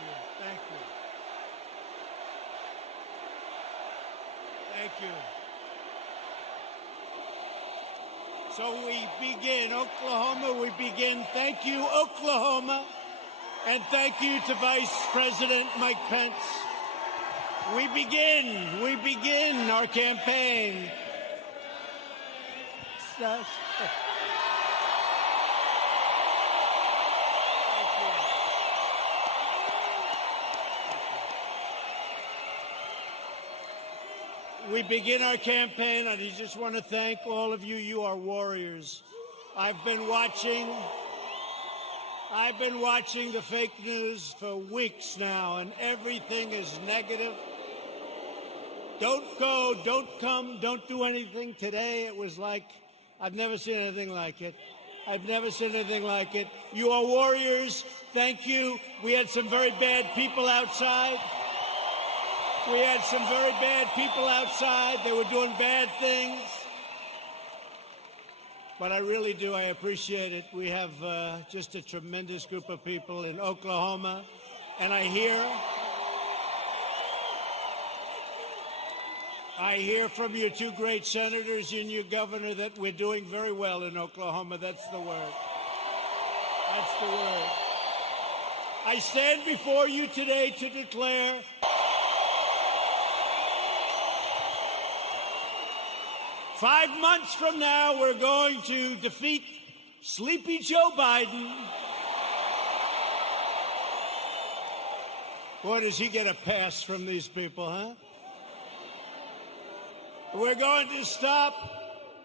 you. Thank you. Thank you. So we begin, Oklahoma, we begin. Thank you, Oklahoma. And thank you to Vice President Mike Pence. We begin our campaign. We begin our campaign, and I just want to thank all of you. You are warriors. I've been watching the fake news for weeks now, and everything is negative. Don't go, don't come, don't do anything. Today it was like, I've never seen anything like it. I've never seen anything like it. You are warriors. Thank you. We had some very bad people outside. They were doing bad things. But I really do. I appreciate it. We have just a tremendous group of people in Oklahoma. And I hear from your two great senators and your governor that we're doing very well in Oklahoma. That's the word. That's the word. I stand before you today to declare 5 months from now, we're going to defeat sleepy Joe Biden. Boy, does he get a pass from these people, huh? We're going to stop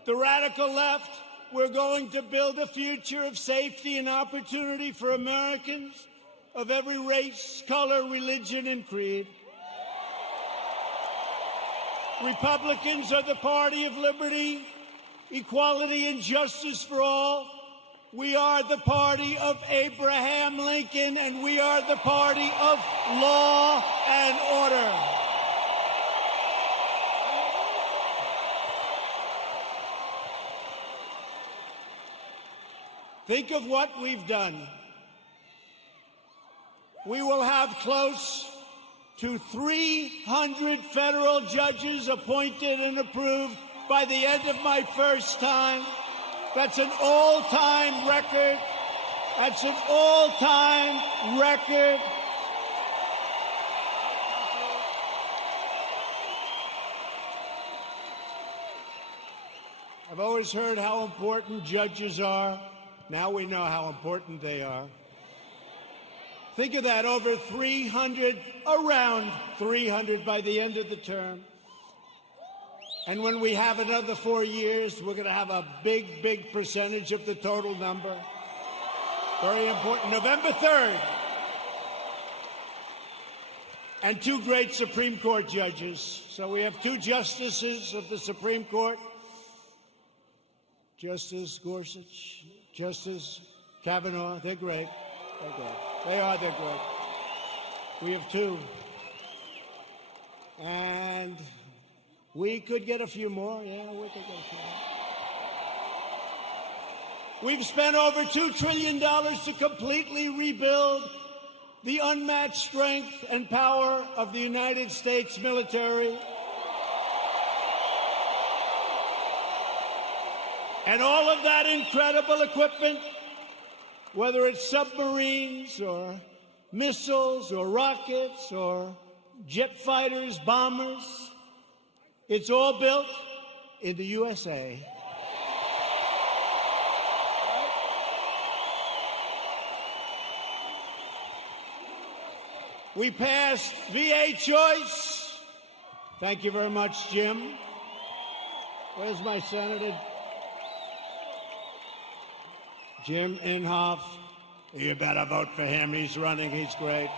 the radical left. We're going to build a future of safety and opportunity for Americans of every race, color, religion, and creed. Republicans are the party of liberty, equality, and justice for all. We are the party of Abraham Lincoln, and we are the party of law and order. Think of what we've done. We will have close to 300 federal judges appointed and approved by the end of my first time. That's an all-time record. That's an all-time record. I've always heard how important judges are. Now we know how important they are. Think of that, over 300, around 300 by the end of the term. And when we have another 4 years, we're going to have a big, big percentage of the total number. Very important. November 3rd. And 2 great Supreme Court judges. So we have 2 justices of the Supreme Court. Justice Gorsuch, Justice Kavanaugh. They're great. They're great. They're great. We have 2. And we could get a few more. Yeah, we could get a few more. We've spent over $2 trillion to completely rebuild the unmatched strength and power of the United States military. And all of that incredible equipment, whether it's submarines or missiles or rockets or jet fighters, bombers, it's all built in the USA. We passed VA choice. Thank you very much, Jim. Where's my senator? Jim Inhofe. You better vote for him. He's running. He's great.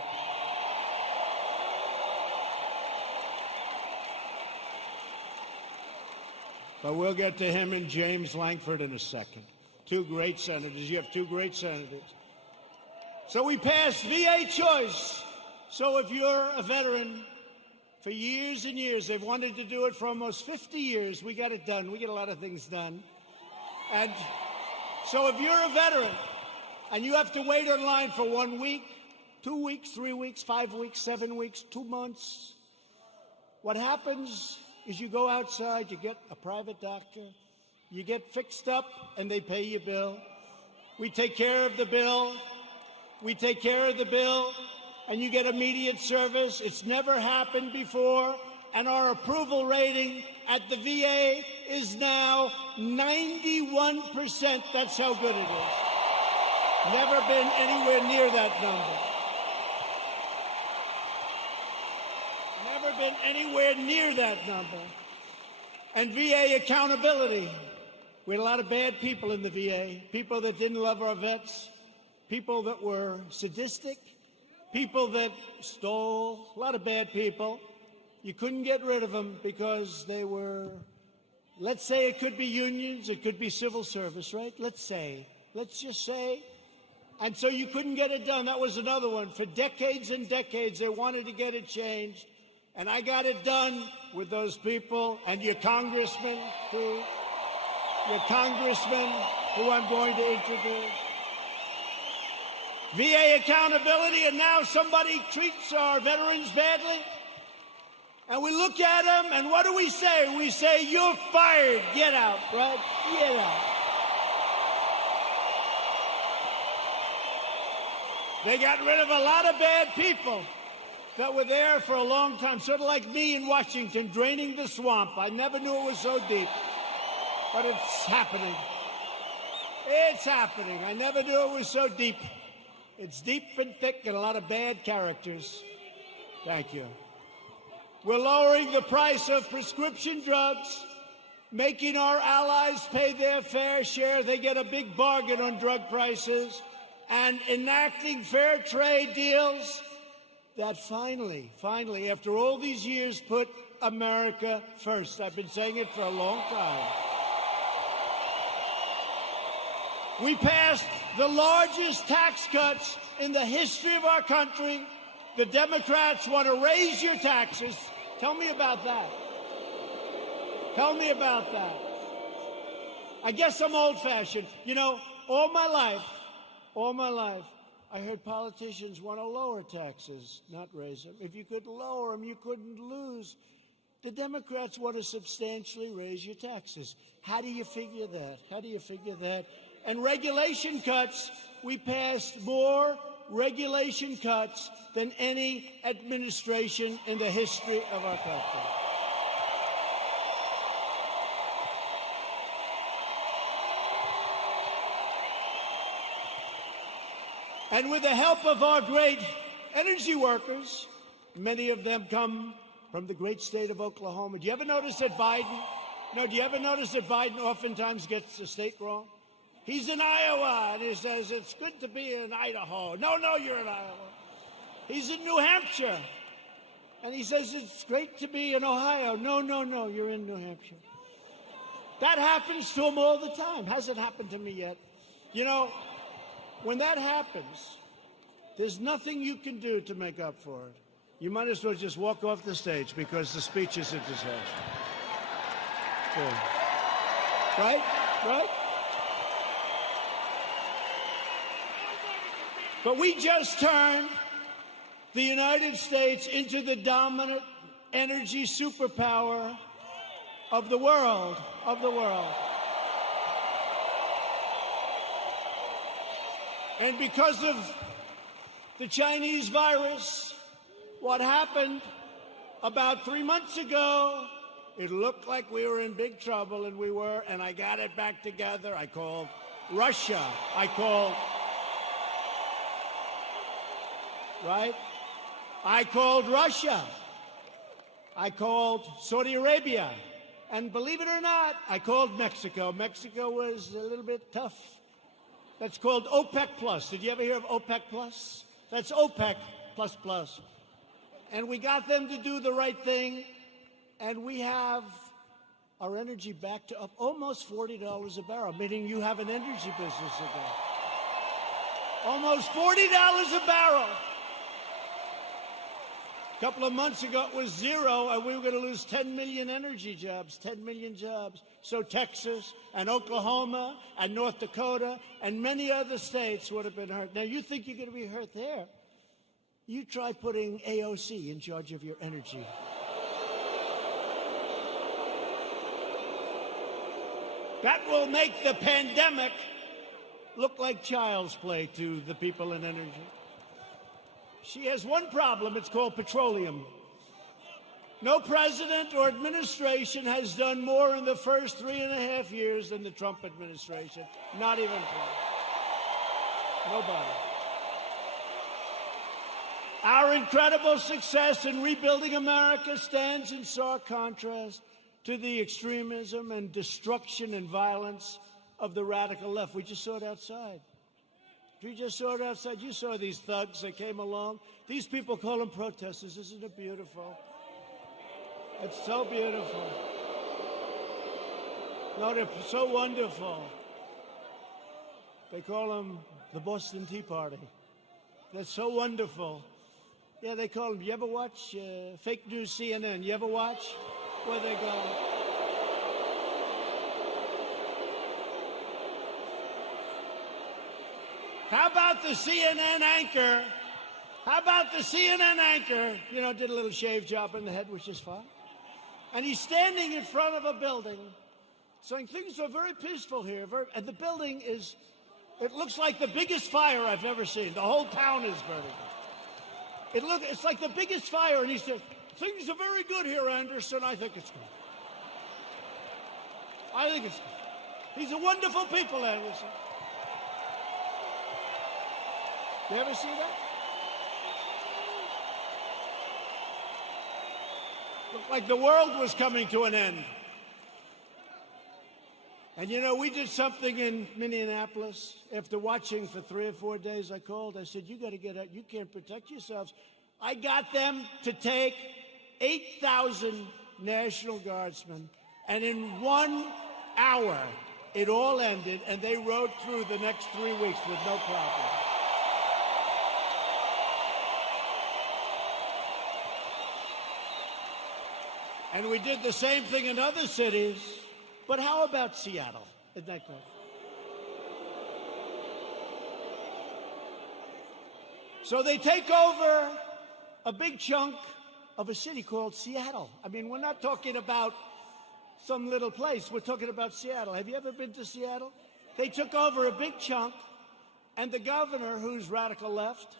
But we'll get to him and James Lankford in a second. 2 great senators. You have 2 great senators. So we passed VA choice. So if you're a veteran, for years and years, they've wanted to do it for almost 50 years. We got it done. We get a lot of things done. And so if you're a veteran and you have to wait in line for 1 week, 2 weeks, 3 weeks, 5 weeks, 7 weeks, 2 months. What happens is you go outside, you get a private doctor, you get fixed up, and they pay your bill. We take care of the bill. We take care of the bill, and you get immediate service. It's never happened before, and our approval rating at the VA is now 91%. That's how good it is. Never been anywhere near that number. Never been anywhere near that number. And VA accountability. We had a lot of bad people in the VA, people that didn't love our vets, people that were sadistic, people that stole, a lot of bad people. You couldn't get rid of them because they were, let's say it could be unions, it could be civil service, right? Let's just say. And so you couldn't get it done. That was another one. For decades and decades, they wanted to get it changed. And I got it done with those people and your congressman, too. Your congressman, who I'm going to introduce. VA accountability, and now somebody treats our veterans badly. And we look at them, and what do we say? We say, you're fired. Get out, right? Get out. They got rid of a lot of bad people that were there for a long time, sort of like me in Washington, draining the swamp. I never knew it was so deep, but it's happening. It's happening. I never knew it was so deep. It's deep and thick and a lot of bad characters. Thank you. We're lowering the price of prescription drugs, making our allies pay their fair share. They get a big bargain on drug prices, and enacting fair trade deals that finally, after all these years, put America first. I've been saying it for a long time. We passed the largest tax cuts in the history of our country. The Democrats want to raise your taxes. Tell me about that. Tell me about that. I guess I'm old-fashioned. You know, all my life, I heard politicians want to lower taxes, not raise them. If you could lower them, you couldn't lose. The Democrats want to substantially raise your taxes. How do you figure that? How do you figure that? And regulation cuts, we passed more regulation cuts than any administration in the history of our country. And with the help of our great energy workers, many of them come from the great state of Oklahoma. Do you ever notice that Biden oftentimes gets the state wrong? He's in Iowa, and he says, it's good to be in Idaho. No, you're in Iowa. He's in New Hampshire, and he says, it's great to be in Ohio. No, you're in New Hampshire. That happens to him all the time. Hasn't happened to me yet. You know, when that happens, there's nothing you can do to make up for it. You might as well just walk off the stage because the speech is a disaster. So, right? But we just turned the United States into the dominant energy superpower of the world, And because of the Chinese virus, what happened about 3 months ago, it looked like we were in big trouble, and we were, and I got it back together. I called Russia. I called Russia. I called Saudi Arabia. And believe it or not, I called Mexico. Mexico was a little bit tough. That's called OPEC Plus. Did you ever hear of OPEC Plus? That's OPEC plus plus. And we got them to do the right thing, and we have our energy back to up almost $40 a barrel, meaning you have an energy business again. Almost $40 a barrel. A couple of months ago, it was zero, and we were going to lose 10 million energy jobs, 10 million jobs. So Texas and Oklahoma and North Dakota and many other states would have been hurt. Now, you think you're going to be hurt there, You try putting AOC in charge of your energy. That will make the pandemic look like child's play to the people in energy. She has one problem. It's called petroleum. No president or administration has done more in the first 3.5 years than the Trump administration. Not even close. Nobody. Our incredible success in rebuilding America stands in stark contrast to the extremism and destruction and violence of the radical left. We just saw it outside. We just saw it outside. You saw these thugs that came along. These people call them protesters. Isn't it beautiful? It's so beautiful. No, they're so wonderful. They call them the Boston Tea Party. They're so wonderful. Yeah, they call them. You ever watch fake news CNN? You ever watch where they go? How about the CNN anchor? How about the CNN anchor? You know, did a little shave job in the head, which is fine. And he's standing in front of a building saying things are very peaceful here. And the building is, it looks like the biggest fire I've ever seen. The whole town is burning. It's like the biggest fire. And he said, things are very good here, Anderson. I think it's good. I think it's good. These are wonderful people, Anderson. You ever see that? Looked like the world was coming to an end. And you know, we did something in Minneapolis. After watching for 3 or 4 days, I called. I said, you got to get out. You can't protect yourselves. I got them to take 8,000 National Guardsmen. And in 1 hour, it all ended. And they rode through the next 3 weeks with no problem. And we did the same thing in other cities. But how about Seattle? Isn't that good? So they take over a big chunk of a city called Seattle. I mean, we're not talking about some little place. We're talking about Seattle. Have you ever been to Seattle? They took over a big chunk, and the governor, who's radical left,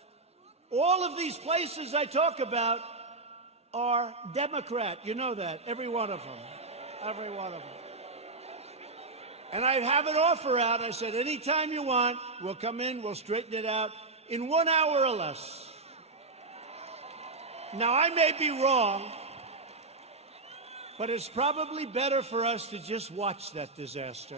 all of these places I talk about are Democrat. You know that. Every one of them. Every one of them. And I have an offer out. I said, anytime you want, we'll come in, we'll straighten it out in 1 hour or less. Now, I may be wrong, but it's probably better for us to just watch that disaster.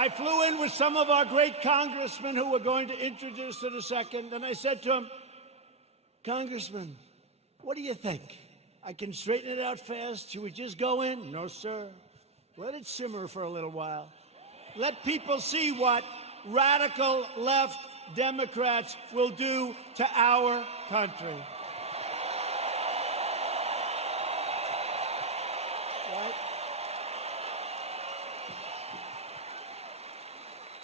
I flew in with some of our great congressmen who we're going to introduce in a second, and I said to him, Congressman, what do you think? I can straighten it out fast. Should we just go in? No, sir. Let it simmer for a little while. Let people see what radical left Democrats will do to our country. Right?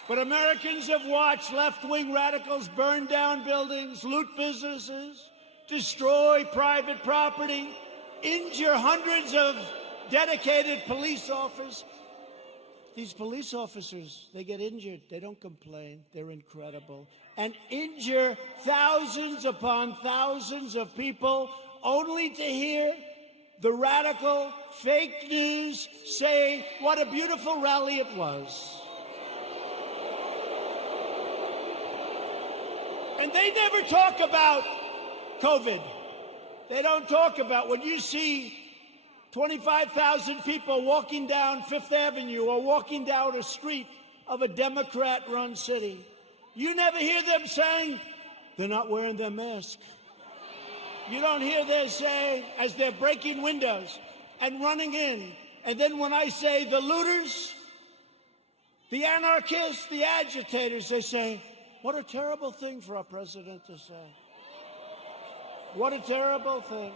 But Americans have watched left-wing radicals burn down buildings, loot businesses, destroy private property, injure hundreds of dedicated police officers. These police officers, they get injured. They don't complain. They're incredible. And injure thousands upon thousands of people only to hear the radical fake news say what a beautiful rally it was. And they never talk about COVID. They don't talk about when you see 25,000 people walking down Fifth Avenue or walking down a street of a Democrat-run city. You never hear them saying they're not wearing their mask. You don't hear them saying, as they're breaking windows and running in. And then when I say the looters, the anarchists, the agitators, they say, what a terrible thing for our president to say. What a terrible thing.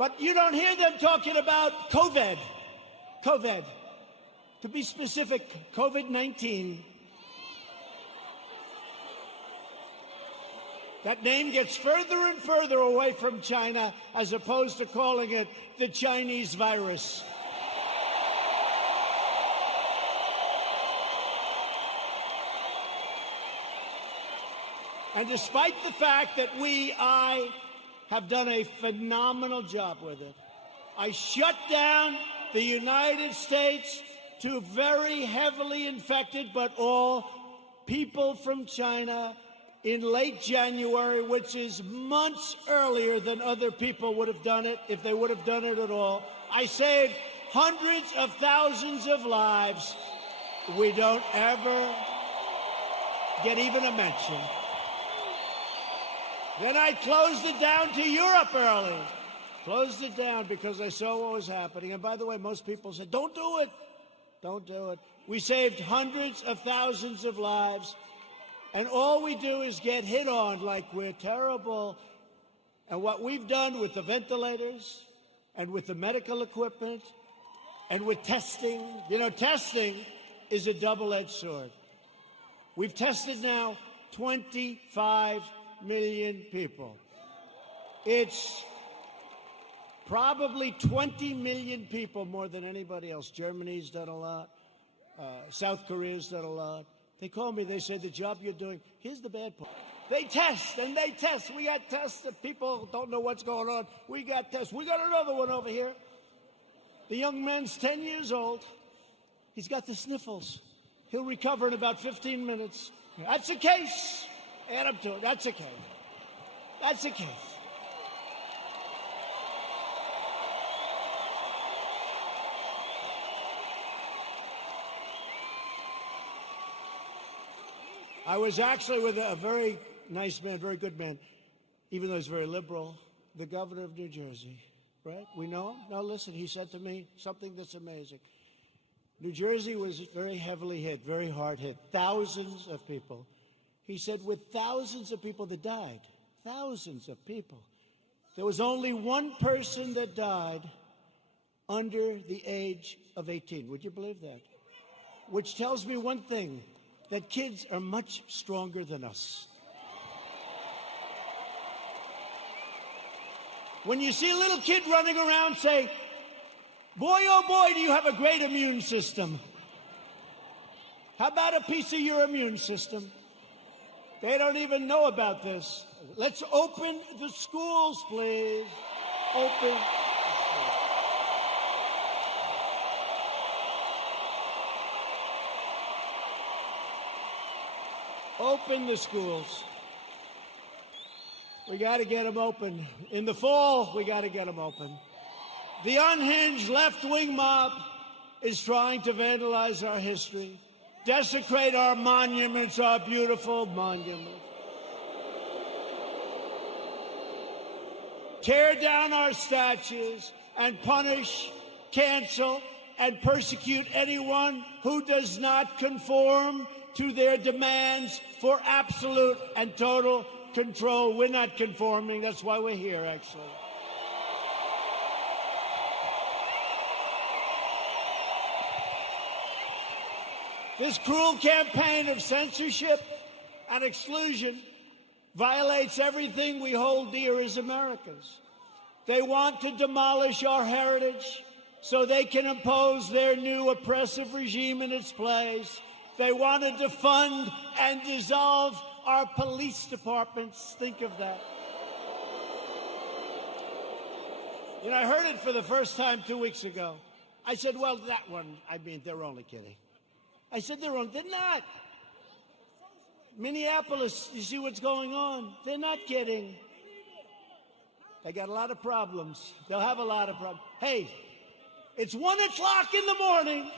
But you don't hear them talking about COVID. COVID. To be specific, COVID-19. That name gets further and further away from China as opposed to calling it the Chinese virus. And despite the fact that I have done a phenomenal job with it, I shut down the United States to very heavily infected, but all people from China in late January, which is months earlier than other people would have done it, if they would have done it at all. I saved hundreds of thousands of lives. We don't ever get even a mention. Then I closed it down to Europe early. Closed it down because I saw what was happening. And by the way, most people said, don't do it. Don't do it. We saved hundreds of thousands of lives. And all we do is get hit on like we're terrible. And what we've done with the ventilators and with the medical equipment and with testing, testing is a double-edged sword. We've tested now 25 million people. It's probably 20 million people more than anybody else. Germany's done a lot. South Korea's done a lot. They call me, they say, the job you're doing, here's the bad part. They test, and they test. We got tests that people don't know what's going on. We got tests. We got another one over here. The young man's 10 years old. He's got the sniffles. He'll recover in about 15 minutes. That's a case. Add up to it. That's a case. That's a case. I was actually with a very nice man, very good man, even though he's very liberal, the governor of New Jersey, right? We know him? Now listen, he said to me something that's amazing. New Jersey was very heavily hit, very hard hit, thousands of people. He said with thousands of people that died, thousands of people, there was only one person that died under the age of 18. Would you believe that? Which tells me one thing, that kids are much stronger than us. When you see a little kid running around, say, boy, oh boy, do you have a great immune system. How about a piece of your immune system? They don't even know about this. Let's open the schools, please. Open. Open the schools. We got to get them open. In the fall, we got to get them open. The unhinged left-wing mob is trying to vandalize our history, desecrate our monuments, our beautiful monuments, tear down our statues, and punish, cancel, and persecute anyone who does not conform to their demands for absolute and total control. We're not conforming. That's why we're here, actually. This cruel campaign of censorship and exclusion violates everything we hold dear as Americans. They want to demolish our heritage so they can impose their new oppressive regime in its place. They want to defund and dissolve our police departments. Think of that. When I heard it for the first time 2 weeks ago, I said, well, that one, they're only kidding. I said, they're not. Minneapolis, you see what's going on? They're not kidding. They got a lot of problems. They'll have a lot of problems. Hey, it's 1 o'clock in the morning,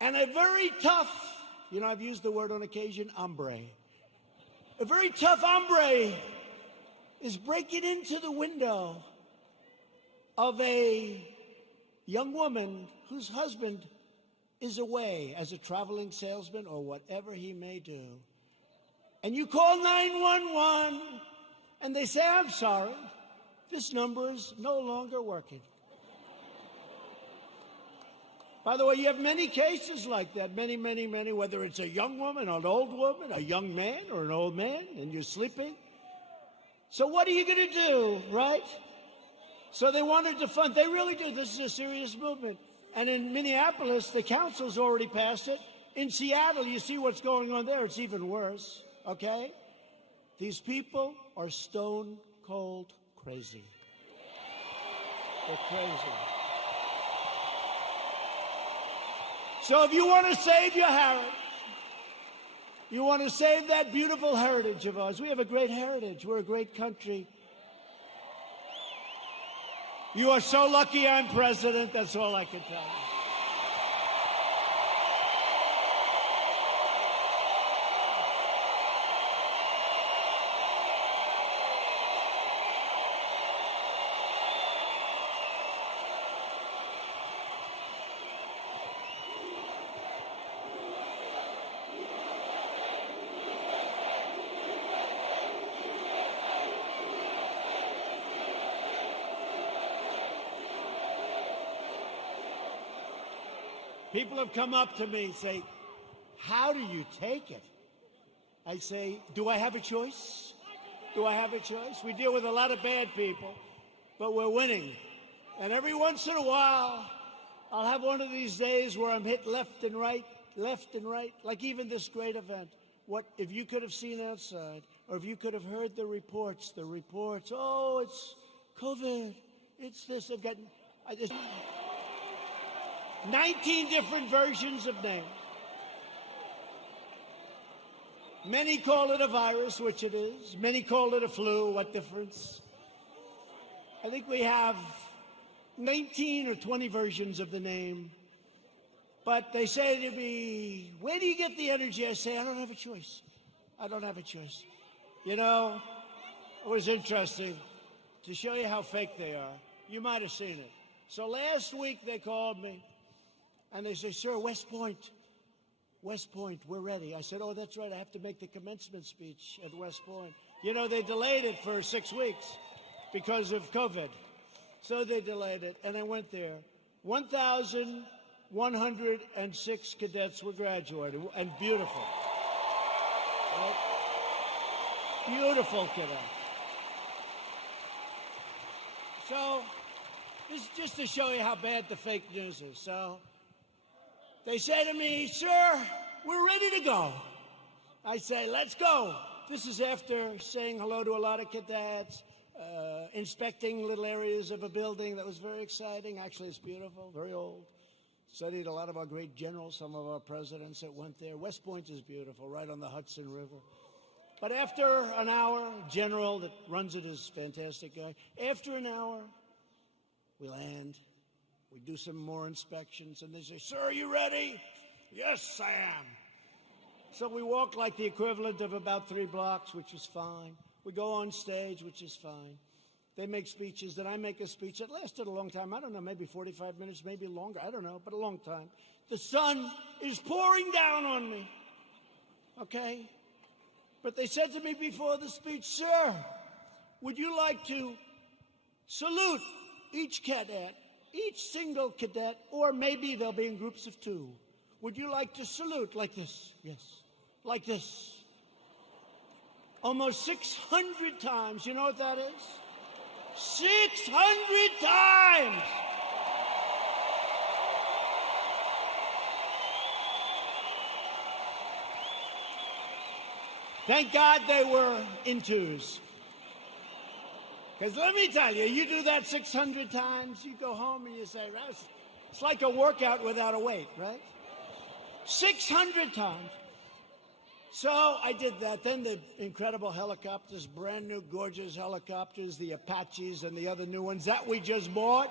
and a very tough, I've used the word on occasion, hombre. A very tough hombre is breaking into the window of a young woman whose husband is away as a traveling salesman or whatever he may do. And you call 911, and they say, I'm sorry. This number is no longer working. By the way, you have many cases like that, many, whether it's a young woman, an old woman, a young man, or an old man, and you're sleeping. So what are you going to do, right? So they wanted to fund. They really do. This is a serious movement. And in Minneapolis, the council's already passed it. In Seattle, you see what's going on there. It's even worse, okay? These people are stone cold crazy. They're crazy. So if you want to save your heritage, you want to save that beautiful heritage of ours. We have a great heritage. We're a great country. You are so lucky I'm president. That's all I can tell you. People have come up to me and say, how do you take it? I say, do I have a choice? Do I have a choice? We deal with a lot of bad people, but we're winning. And every once in a while, I'll have one of these days where I'm hit left and right, like even this great event. What if you could have seen outside, or if you could have heard the reports, oh, it's COVID, it's this, 19 different versions of names. Many call it a virus, which it is. Many call it a flu. What difference? I think we have 19 or 20 versions of the name. But they say to me, where do you get the energy? I say, I don't have a choice. I don't have a choice. You know, it was interesting to show you how fake they are. You might have seen it. So last week they called me. And they say, sir, West Point, we're ready. I said, oh, that's right. I have to make the commencement speech at West Point. You know, they delayed it for 6 weeks because of COVID. So they delayed it, and I went there. 1,106 cadets were graduating, and beautiful. Right? Beautiful cadets. So this is just to show you how bad the fake news is. So they say to me, sir, we're ready to go. I say, let's go. This is after saying hello to a lot of cadets, inspecting little areas of a building that was very exciting. Actually, it's beautiful, very old. Studied a lot of our great generals, some of our presidents that went there. West Point is beautiful, right on the Hudson River. But after an hour, general that runs it is a fantastic guy. After an hour, we land. We do some more inspections, and they say, sir, are you ready? Yes, I am. So we walk like the equivalent of about 3 blocks, which is fine. We go on stage, which is fine. They make speeches. Then I make a speech that lasted a long time. I don't know, maybe 45 minutes, maybe longer. I don't know, but a long time. The sun is pouring down on me, okay? But they said to me before the speech, sir, would you like to salute each cadet, each single cadet, or maybe they'll be in groups of 2. Would you like to salute like this? Yes. Like this. Almost 600 times. You know what that is? 600 times! Thank God they were in 2s. Because let me tell you, you do that 600 times, you go home and you say, it's like a workout without a weight, right? 600 times. So I did that. Then the incredible helicopters, brand new, gorgeous helicopters, the Apaches and the other new ones that we just bought.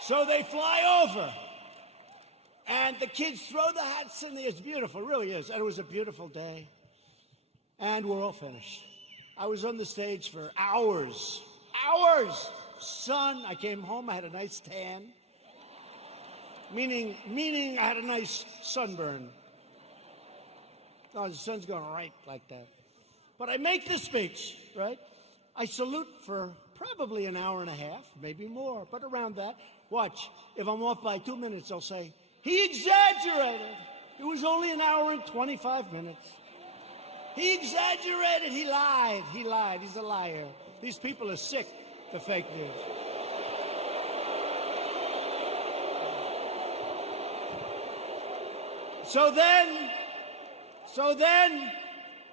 So they fly over. And the kids throw the hats in the air. It's beautiful, it really is. And it was a beautiful day. And we're all finished. I was on the stage for hours. Sun. I came home, I had a nice tan. Meaning I had a nice sunburn. Oh, the sun's going right like that. But I make the speech, right? I salute for probably an hour and a half, maybe more, but around that. Watch, if I'm off by 2 minutes, I'll say, he exaggerated. It was only an hour and 25 minutes. He exaggerated. He lied. He lied. He's a liar. These people are sick, the fake news. So then,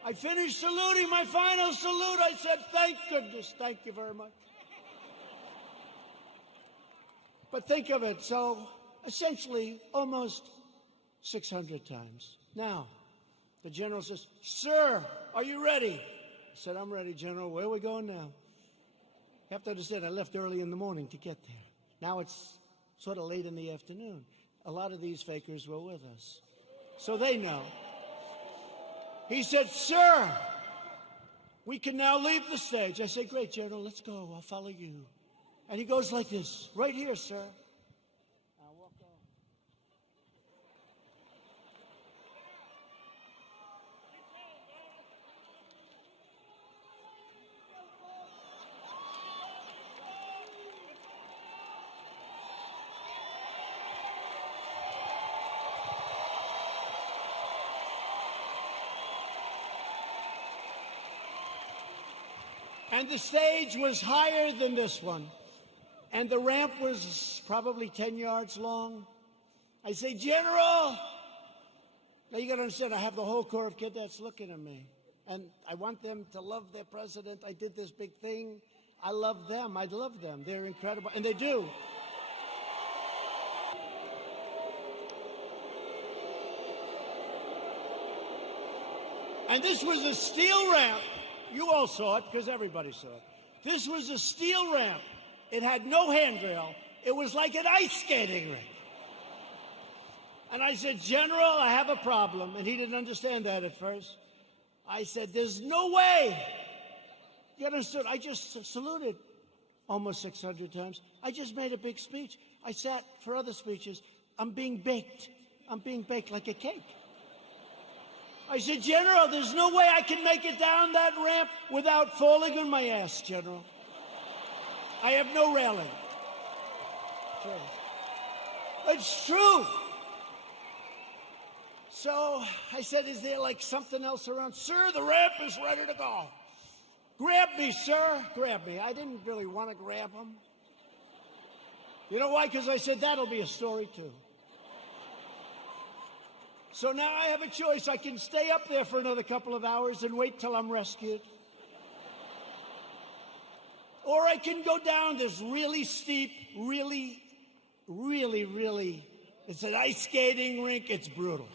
I finished saluting, my final salute. I said, thank goodness, thank you very much. But think of it, so essentially almost 600 times. Now, the general says, sir, are you ready? I said, I'm ready, General. Where are we going now? You have to understand, I left early in the morning to get there. Now it's sort of late in the afternoon. A lot of these fakers were with us, so they know. He said, sir, we can now leave the stage. I said, great, General, let's go. I'll follow you. And he goes like this, right here, sir. I'll walk on. And the stage was higher than this one. And the ramp was probably 10 yards long. I say, General, now you got to understand, I have the whole Corps of Cadets looking at me. And I want them to love their president. I did this big thing. I love them. I love them. They're incredible. And they do. And this was a steel ramp. You all saw it, because everybody saw it. This was a steel ramp. It had no handrail. It was like an ice skating rink. And I said, General, I have a problem. And he didn't understand that at first. I said, there's no way. You understood? I just saluted almost 600 times. I just made a big speech. I sat for other speeches. I'm being baked. I'm being baked like a cake. I said, General, there's no way I can make it down that ramp without falling on my ass, General. I have no railing. Sure. It's true. So I said, is there like something else around? Sir, the ramp is ready to go. Grab me, sir. Grab me. I didn't really want to grab him. You know why? Because I said, that'll be a story too. So now I have a choice. I can stay up there for another couple of hours and wait till I'm rescued. Or I can go down this really steep, really, it's an ice skating rink. It's brutal.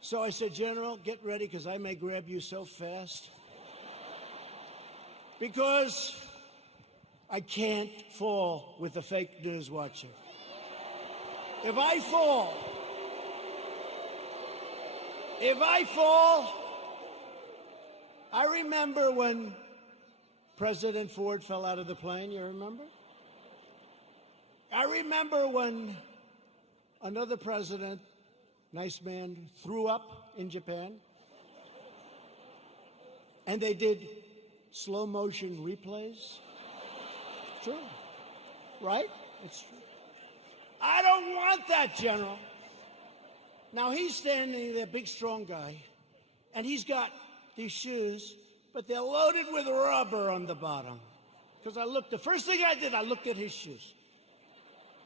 So I said, General, get ready, because I may grab you so fast. Because I can't fall with the fake news watching. If I fall, I remember when President Ford fell out of the plane, you remember? I remember when another president, nice man, threw up in Japan. And they did slow motion replays. True. Right? It's true. I don't want that, General. Now, he's standing there, big, strong guy, and he's got these shoes, but they're loaded with rubber on the bottom. Because the first thing I did, I looked at his shoes.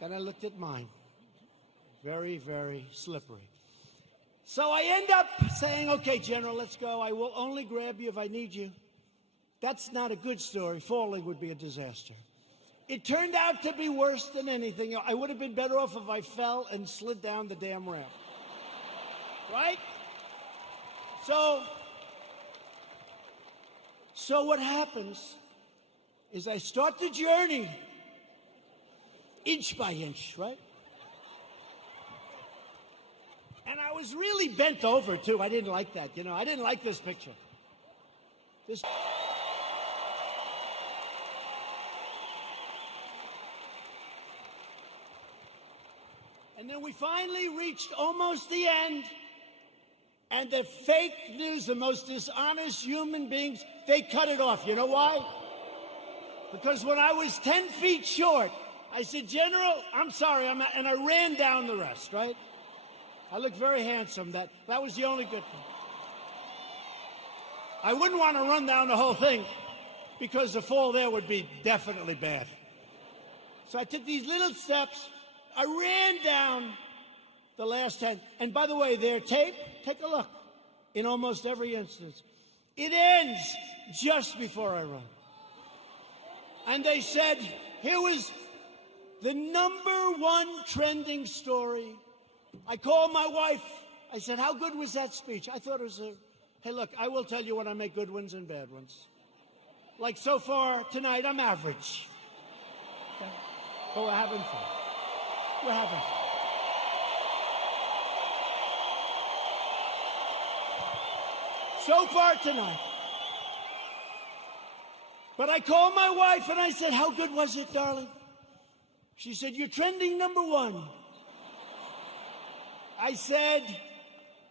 Then I looked at mine. Very, very slippery. So I end up saying, okay, General, let's go. I will only grab you if I need you. That's not a good story. Falling would be a disaster. It turned out to be worse than anything. I would have been better off if I fell and slid down the damn ramp. Right? So what happens is I start the journey inch by inch, right? And I was really bent over, too. I didn't like that, you know. I didn't like this picture. And then we finally reached almost the end. And the fake news, the most dishonest human beings, they cut it off. You know why? Because when I was 10 feet short, I said, General, I'm sorry, I'm not, and I ran down the rest, right? I looked very handsome. That was the only good thing. I wouldn't want to run down the whole thing because the fall there would be definitely bad. So I took these little steps. I ran down the last 10. And by the way, their tape, take a look. In almost every instance, it ends just before I run. And they said, here was the #1 trending story. I called my wife. I said, how good was that speech? I thought it was hey, look, I will tell you when I make good ones and bad ones. Like so far tonight, I'm average. Okay? But we're having fun. We're having fun. So far tonight. But I called my wife and I said, how good was it, darling? She said, you're trending #1. I said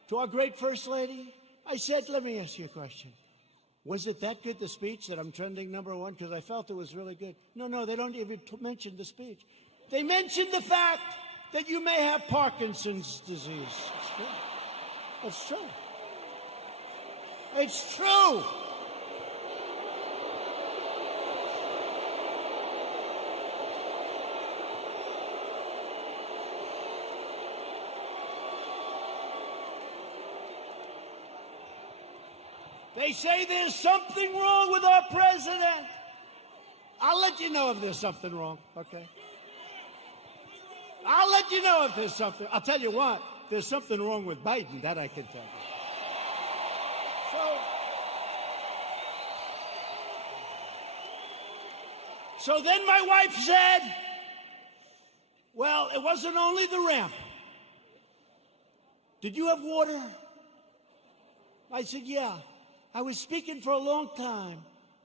to our great First Lady, I said, let me ask you a question. Was it that good, the speech, that I'm trending #1? Because I felt it was really good. No, they don't even mention the speech. They mentioned the fact that you may have Parkinson's disease. It's true. It's true. It's true. They say there's something wrong with our president. I'll let you know if there's something wrong, okay? I'll let you know if there's something. I'll tell you what, there's something wrong with Biden, that I can tell you. So then my wife said, well, it wasn't only the ramp. Did you have water? I said, yeah. I was speaking for a long time.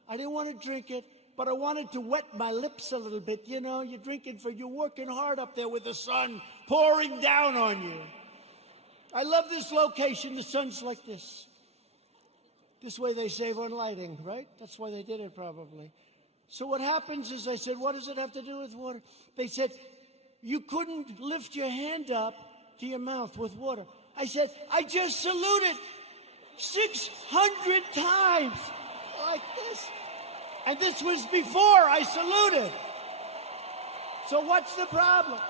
I didn't want to drink it, but I wanted to wet my lips a little bit. You know, you're working hard up there with the sun pouring down on you. I love this location. The sun's like this. This way they save on lighting, right? That's why they did it probably. So what happens is I said, what does it have to do with water? They said, you couldn't lift your hand up to your mouth with water. I said, I just saluted 600 times like this. And this was before I saluted. So what's the problem?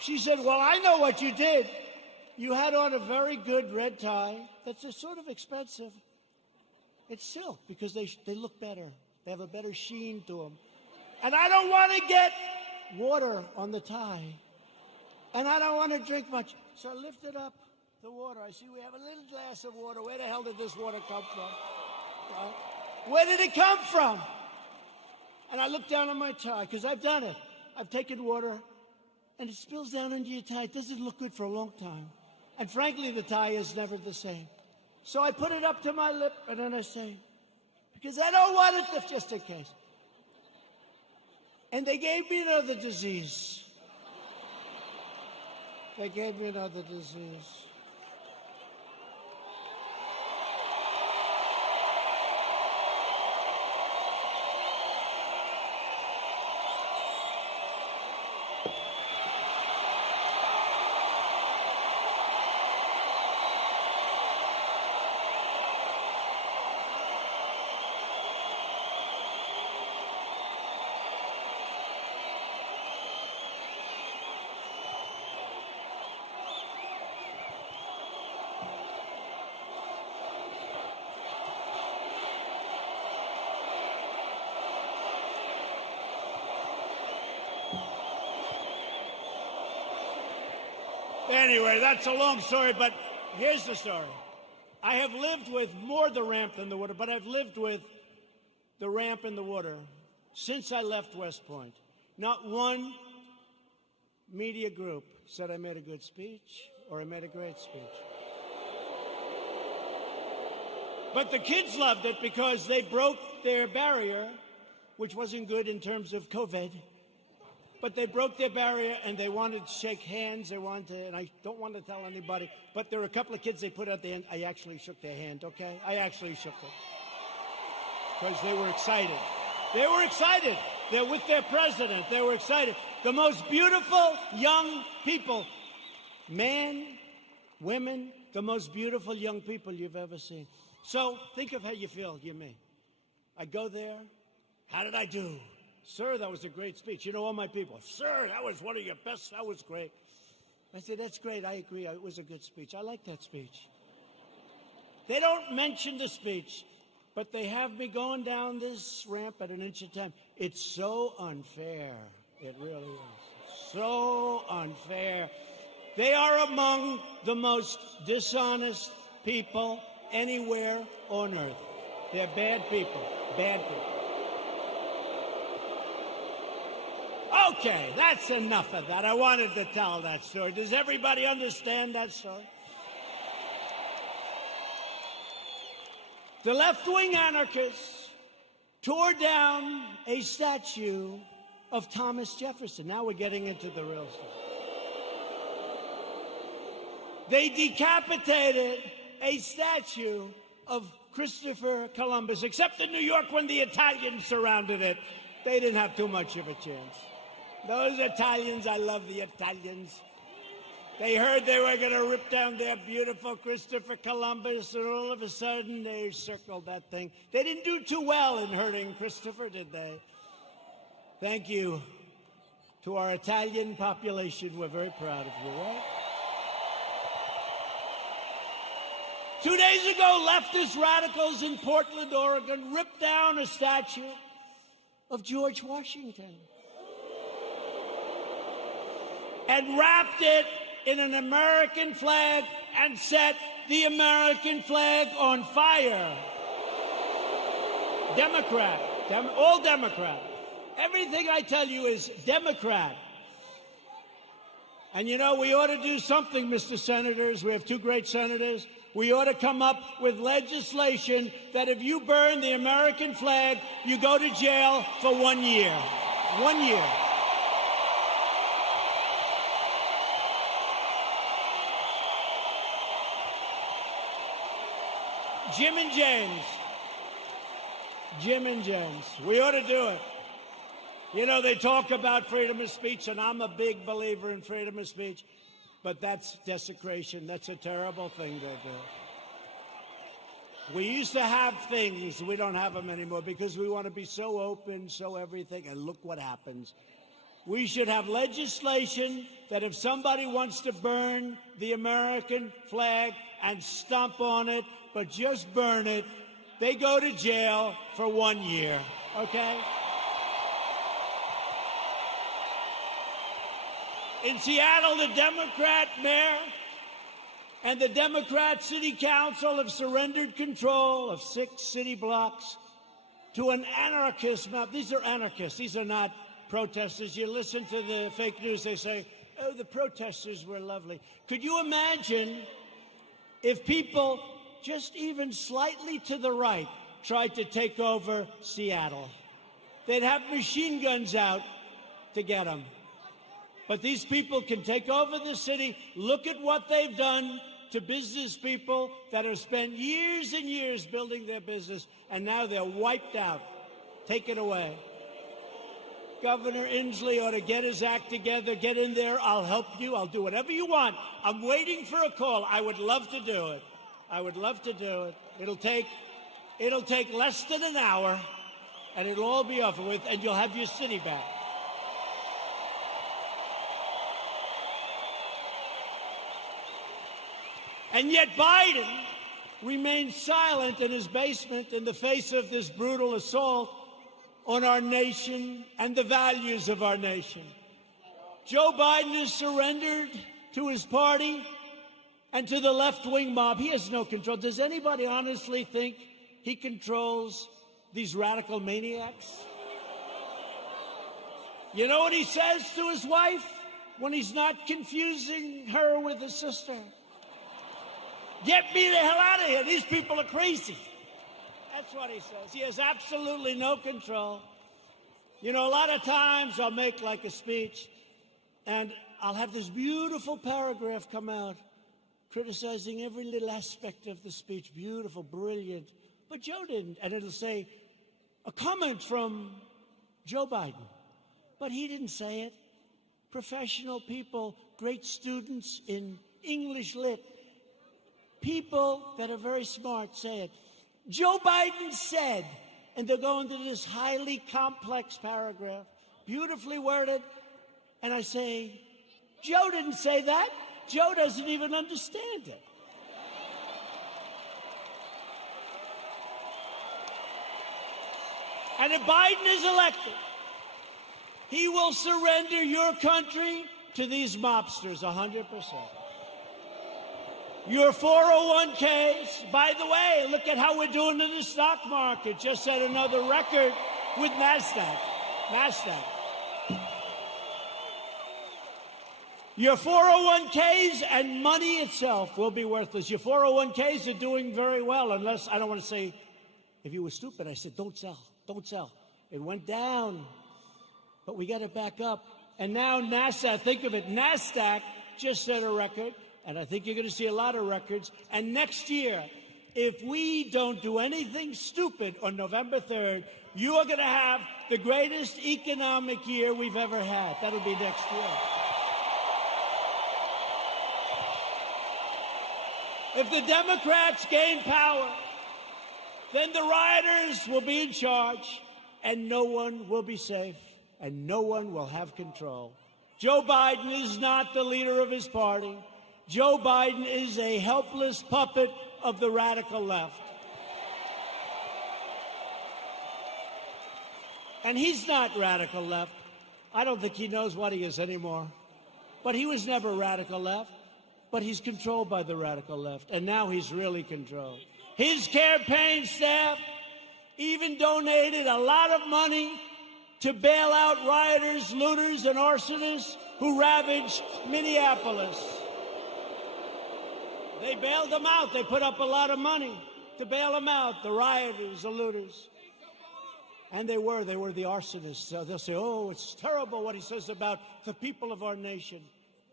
She said, well, I know what you did. You had on a very good red tie that's sort of expensive. It's silk because they look better. They have a better sheen to them. And I don't want to get water on the tie. And I don't want to drink much. So I lifted up the water. I see we have a little glass of water. Where the hell did this water come from? Right? Where did it come from? And I looked down on my tie, because I've done it. I've taken water, and it spills down into your tie. It doesn't look good for a long time. And frankly, the tie is never the same. So I put it up to my lip, and then I say, because I don't want it, just in case. And they gave me another disease. They gave me another disease. Anyway, that's a long story, but here's the story. I have lived with more the ramp than the water, but I've lived with the ramp and the water since I left West Point. Not one media group said I made a good speech or I made a great speech. But the kids loved it because they broke their barrier, which wasn't good in terms of COVID. but they broke their barrier and they wanted to shake hands. They wanted to, and I don't want to tell anybody, but there were a couple of kids they put at the end. I actually shook their hand, okay? I actually shook them. Because they were excited. They were excited. They're with their president. They were excited. The most beautiful young people, men, women, the most beautiful young people you've ever seen. So think of how you feel, you me. I go there. How did I do? Sir, that was a great speech. You know, all my people, sir, that was one of your best. That was great. I said, that's great. I agree. It was a good speech. I like that speech. They don't mention the speech, but they have me going down this ramp at an inch at a time. It's so unfair. It really is. So unfair. They are among the most dishonest people anywhere on earth. They're bad people. Bad people. Okay, that's enough of that. I wanted to tell that story. Does everybody understand that story? The left-wing anarchists tore down a statue of Thomas Jefferson. Now we're getting into the real stuff. They decapitated a statue of Christopher Columbus, except in New York when the Italians surrounded it. They didn't have too much of a chance. Those Italians, I love the Italians. They heard they were going to rip down their beautiful Christopher Columbus, and all of a sudden they circled that thing. They didn't do too well in hurting Christopher, did they? Thank you to our Italian population. We're very proud of you, right? 2 days ago, leftist radicals in Portland, Oregon, ripped down a statue of George Washington and wrapped it in an American flag and set the American flag on fire. Democrat, all Democrat. Everything I tell you is Democrat. And you know, we ought to do something, Mr. Senators. We have two great senators. We ought to come up with legislation that if you burn the American flag, you go to jail for 1 year. 1 year. Jim and James. Jim and James. We ought to do it. You know, they talk about freedom of speech, and I'm a big believer in freedom of speech, but that's desecration. That's a terrible thing to do. We used to have things. We don't have them anymore because we want to be so open, so everything, and look what happens. We should have legislation that if somebody wants to burn the American flag and stomp on it, but just burn it, they go to jail for 1 year, okay? In Seattle, the Democrat mayor and the Democrat city council have surrendered control of 6 city blocks to an anarchist mob. These are anarchists. These are not protesters. You listen to the fake news, they say, oh, the protesters were lovely. Could you imagine if people just even slightly to the right tried to take over Seattle? They'd have machine guns out to get them. But these people can take over the city. Look at what they've done to business people that have spent years and years building their business, and now they're wiped out, taken away. Governor Inslee ought to get his act together, get in there. I'll help you. I'll do whatever you want. I'm waiting for a call. I would love to do it. I would love to do it. It'll take less than an hour, and it'll all be over with, and you'll have your city back. And yet Biden remains silent in his basement in the face of this brutal assault on our nation and the values of our nation. Joe Biden has surrendered to his party and to the left-wing mob. He has no control. Does anybody honestly think he controls these radical maniacs? You know what he says to his wife when he's not confusing her with his sister? Get me the hell out of here. These people are crazy. That's what he says. He has absolutely no control. You know, a lot of times I'll make like a speech, and I'll have this beautiful paragraph come out criticizing every little aspect of the speech. Beautiful, brilliant. But Joe didn't. And it'll say, a comment from Joe Biden. But he didn't say it. Professional people, great students in English lit, people that are very smart say it. Joe Biden said, and they'll go into this highly complex paragraph, beautifully worded, and I say, Joe didn't say that. Joe doesn't even understand it. And if Biden is elected, he will surrender your country to these mobsters 100%. Your 401ks, by the way, look at how we're doing in the stock market. Just set another record with NASDAQ. Your 401ks and money itself will be worthless. Your 401ks are doing very well, unless, I don't want to say, if you were stupid, I said, don't sell, don't sell. It went down, but we got it back up. And now NASDAQ, think of it, NASDAQ just set a record. And I think you're going to see a lot of records. And next year, if we don't do anything stupid on November 3rd, you are going to have the greatest economic year we've ever had. That'll be next year. If the Democrats gain power, then the rioters will be in charge, and no one will be safe, and no one will have control. Joe Biden is not the leader of his party. Joe Biden is a helpless puppet of the radical left. And he's not radical left. I don't think he knows what he is anymore. But he was never radical left. But he's controlled by the radical left. And now he's really controlled. His campaign staff even donated a lot of money to bail out rioters, looters, and arsonists who ravaged Minneapolis. They bailed them out. They put up a lot of money to bail them out, the rioters, the looters. And they were the arsonists. So they'll say, oh, it's terrible what he says about the people of our nation.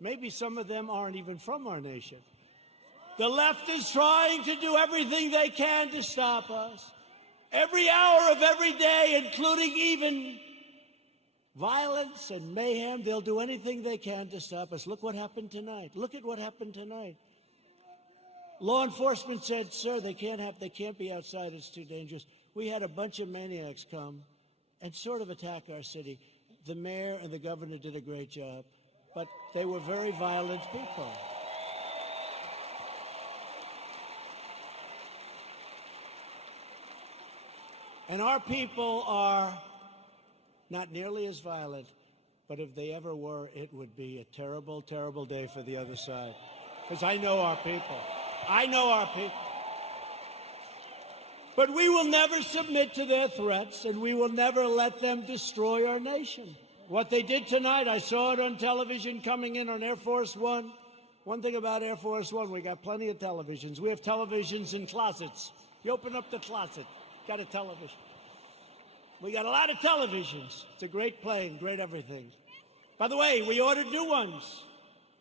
Maybe some of them aren't even from our nation. The left is trying to do everything they can to stop us. Every hour of every day, including even violence and mayhem, they'll do anything they can to stop us. Look what happened tonight. Look at what happened tonight. Law enforcement said, sir, they can't be outside. It's too dangerous. We had a bunch of maniacs come and sort of attack our city. The mayor and the governor did a great job, but they were very violent people. And our people are not nearly as violent, but if they ever were, it would be a terrible, terrible day for the other side. Because I know our people. I know our people. But we will never submit to their threats, and we will never let them destroy our nation. What they did tonight, I saw it on television coming in on Air Force One. One thing about Air Force One, we got plenty of televisions. We have televisions in closets. You open up the closet, got a television. We got a lot of televisions. It's a great plane, great everything. By the way, we ordered new ones.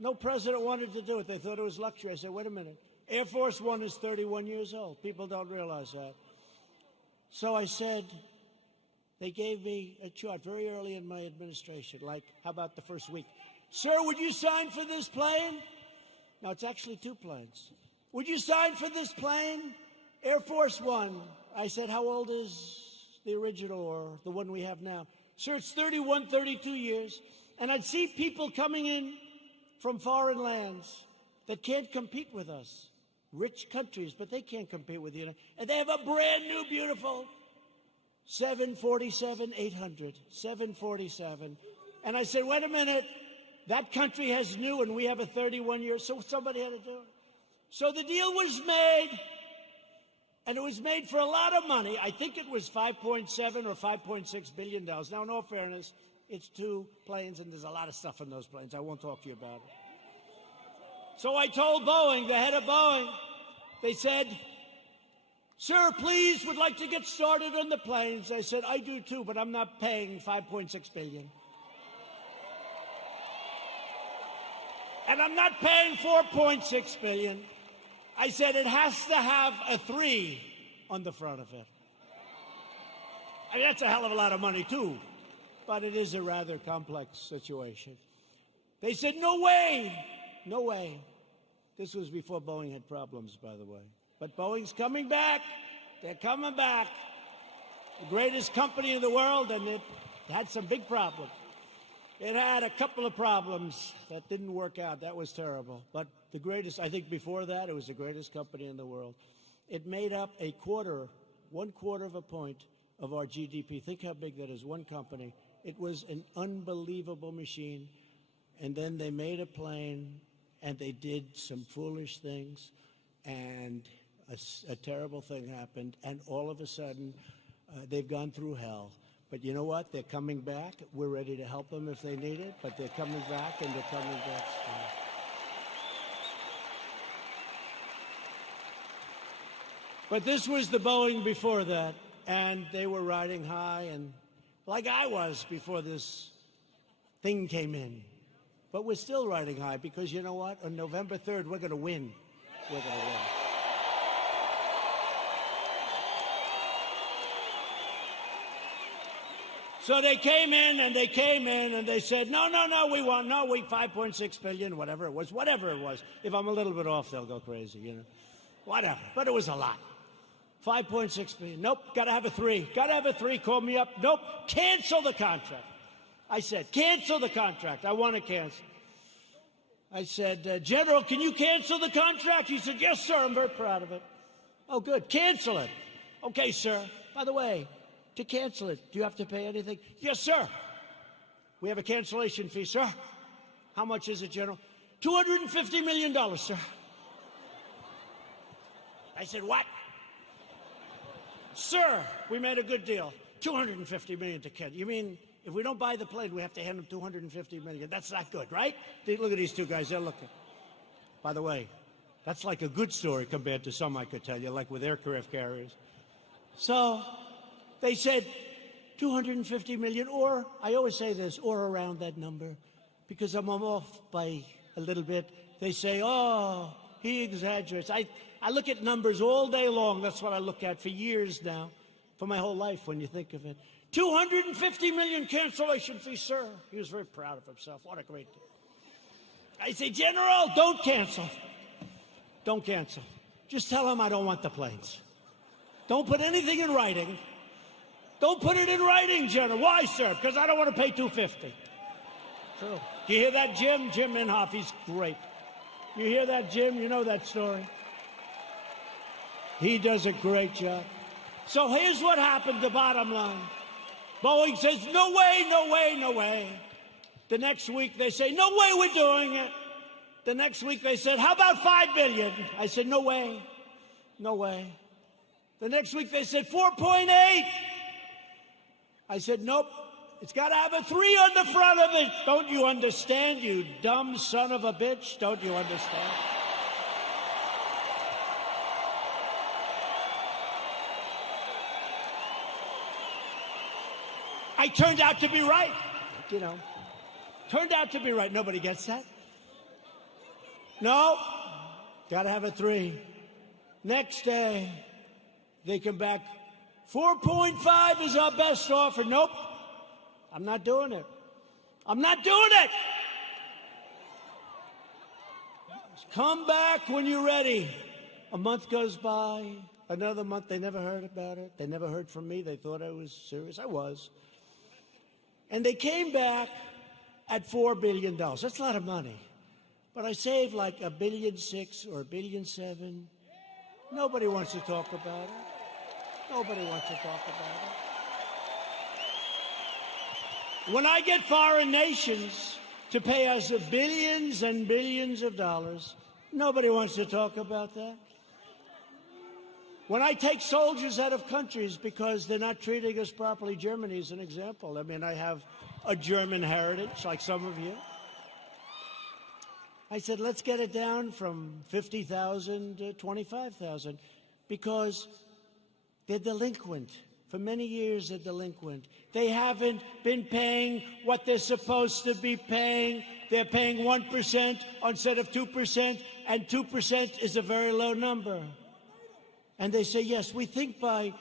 No president wanted to do it. They thought it was luxury. I said, wait a minute. Air Force One is 31 years old. People don't realize that. So I said, they gave me a chart very early in my administration, like, how about the first week? Sir, would you sign for this plane? Now, it's actually two planes. Would you sign for this plane? Air Force One. I said, how old is the original or the one we have now? Sir, it's 31, 32 years. And I'd see people coming in from foreign lands that can't compete with us. Rich countries, but they can't compete with you. And they have a brand new, beautiful 747-800, 747. And I said, wait a minute, that country has new and we have a 31-year, so somebody had to do it. So the deal was made, and it was made for a lot of money. I think it was $5.7 or $5.6 billion. Now, in all fairness, it's two planes, and there's a lot of stuff in those planes. I won't talk to you about it. So I told Boeing, the head of Boeing, they said, Sir, please, would like to get started on the planes. I said, I do too, but I'm not paying $5.6 billion. And I'm not paying $4.6 billion. I said, it has to have a 3 on the front of it. I mean, that's a hell of a lot of money, too. But it is a rather complex situation. They said, no way, no way. This was before Boeing had problems, by the way. But Boeing's coming back. They're coming back. The greatest company in the world, and it had some big problems. It had a couple of problems that didn't work out. That was terrible. But the greatest, I think before that, it was the greatest company in the world. It made up 1/4 of a point of our GDP. Think how big that is, one company. It was an unbelievable machine. And then they made a plane, and they did some foolish things, and a terrible thing happened, and all of a sudden, they've gone through hell. But you know what? They're coming back. We're ready to help them if they need it, but they're coming back, and they're coming back strong. But this was the Boeing before that, and they were riding high, and like I was before this thing came in. But we're still riding high because you know what? On November 3rd, we're going to win. We're going to win. So they came in and they said, no, we 5.6 billion, whatever it was. If I'm a little bit off, they'll go crazy, you know. Whatever. But it was a lot. 5.6 billion. Nope, got to have a 3. Got to have a 3. Call me up. Nope, cancel the contract. I said, cancel the contract. I want to cancel. I said, General, can you cancel the contract? He said, yes, sir. I'm very proud of it. Oh, good. Cancel it. Okay, sir. By the way, to cancel it, do you have to pay anything? Yes, sir. We have a cancellation fee, sir. How much is it, General? $250 million, sir. I said, what? Sir, we made a good deal. $250 million to cancel. You mean if we don't buy the plane, we have to hand them $250 million? That's not good, right? Look at these two guys. They're looking. By the way, that's like a good story compared to some I could tell you, like with aircraft carriers. So they said $250 million, or I always say this, or around that number, because I'm off by a little bit. They say, oh, he exaggerates. I look at numbers all day long. That's what I look at for years now, for my whole life when you think of it. $250 million cancellation fee, sir. He was very proud of himself. What a great deal. I say, General, don't cancel. Don't cancel. Just tell him I don't want the planes. Don't put anything in writing. Don't put it in writing, General. Why, sir? Because I don't want to pay $250. True. Do you hear that, Jim? Jim Inhofe, he's great. You hear that, Jim? You know that story. He does a great job. So here's what happened, the bottom line. Boeing says, no way, no way, no way. The next week they say, no way we're doing it. The next week they said, how about $5 billion? I said, no way, no way. The next week they said, 4.8. I said, nope, it's got to have a 3 on the front of it. Don't you understand, you dumb son of a bitch? Don't you understand? I turned out to be right, you know. Turned out to be right. Nobody gets that. No, got to have a 3. Next day, they come back. 4.5 is our best offer. Nope, I'm not doing it. I'm not doing it. Come back when you're ready. A month goes by, another month, they never heard about it. They never heard from me. They thought I was serious. I was. And they came back at $4 billion. That's a lot of money. But I saved like $1.6 billion or $1.7 billion. Nobody wants to talk about it. Nobody wants to talk about it. When I get foreign nations to pay us billions and billions of dollars, nobody wants to talk about that. When I take soldiers out of countries because they're not treating us properly, Germany is an example. I mean, I have a German heritage, like some of you. I said, let's get it down from 50,000 to 25,000, because They're delinquent. For many years, they're delinquent. They haven't been paying what they're supposed to be paying. They're paying 1% instead of 2%, and 2% is a very low number. And they say, yes, we think by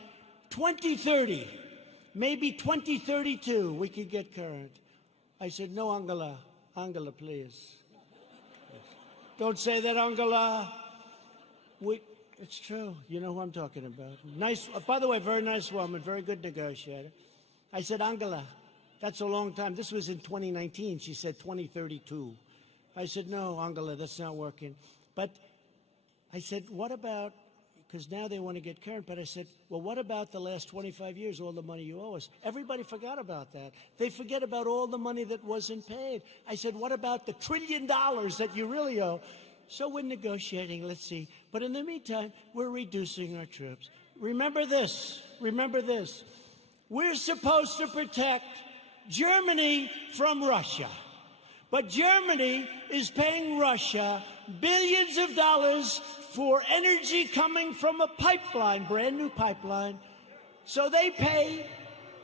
2030, maybe 2032, we could get current. I said, no, Angela. Angela, please. Yes. Don't say that, Angela. It's true. You know who I'm talking about. Nice, by the way, very nice woman, very good negotiator. I said, Angela, that's a long time. This was in 2019. She said 2032. I said, no, Angela, that's not working. But I said, what about, because now they want to get current, but I said, well, what about the last 25 years, all the money you owe us? Everybody forgot about that. They forget about all the money that wasn't paid. I said, what about the $1 trillion that you really owe? So we're negotiating, let's see. But in the meantime, we're reducing our troops. Remember this. Remember this. We're supposed to protect Germany from Russia. But Germany is paying Russia billions of dollars for energy coming from a pipeline, brand new pipeline. So they pay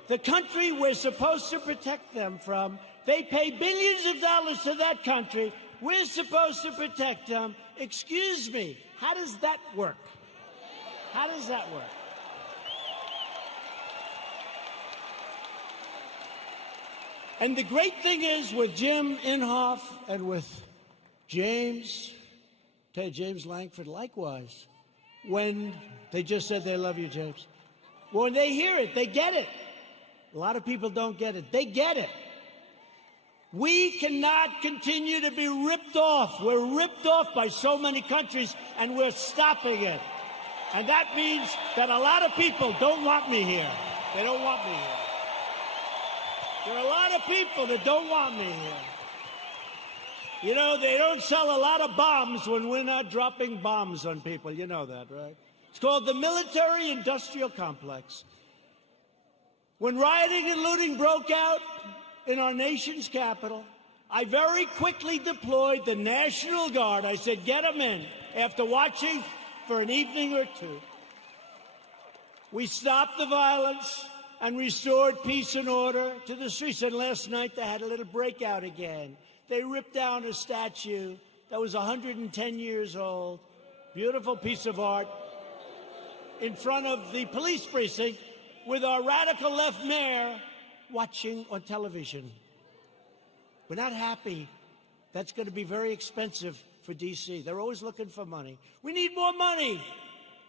the country we're supposed to protect them from. They pay billions of dollars to that country. We're supposed to protect them. Excuse me, how does that work? How does that work? And the great thing is with Jim Inhofe and with James Langford, likewise, when they just said they love you, James. When they hear it, they get it. A lot of people don't get it. They get it. We cannot continue to be ripped off. We're ripped off by so many countries, and we're stopping it. And that means that a lot of people don't want me here. They don't want me here. There are a lot of people that don't want me here. You know, they don't sell a lot of bombs when we're not dropping bombs on people. You know that, right? It's called the military-industrial complex. When rioting and looting broke out in our nation's capital, I very quickly deployed the National Guard. I said, get them in. After watching for an evening or two, we stopped the violence and restored peace and order to the streets. And last night, they had a little breakout again. They ripped down a statue that was 110 years old, beautiful piece of art, in front of the police precinct with our radical left mayor watching on television. We're not happy. That's going to be very expensive for D.C. They're always looking for money. We need more money.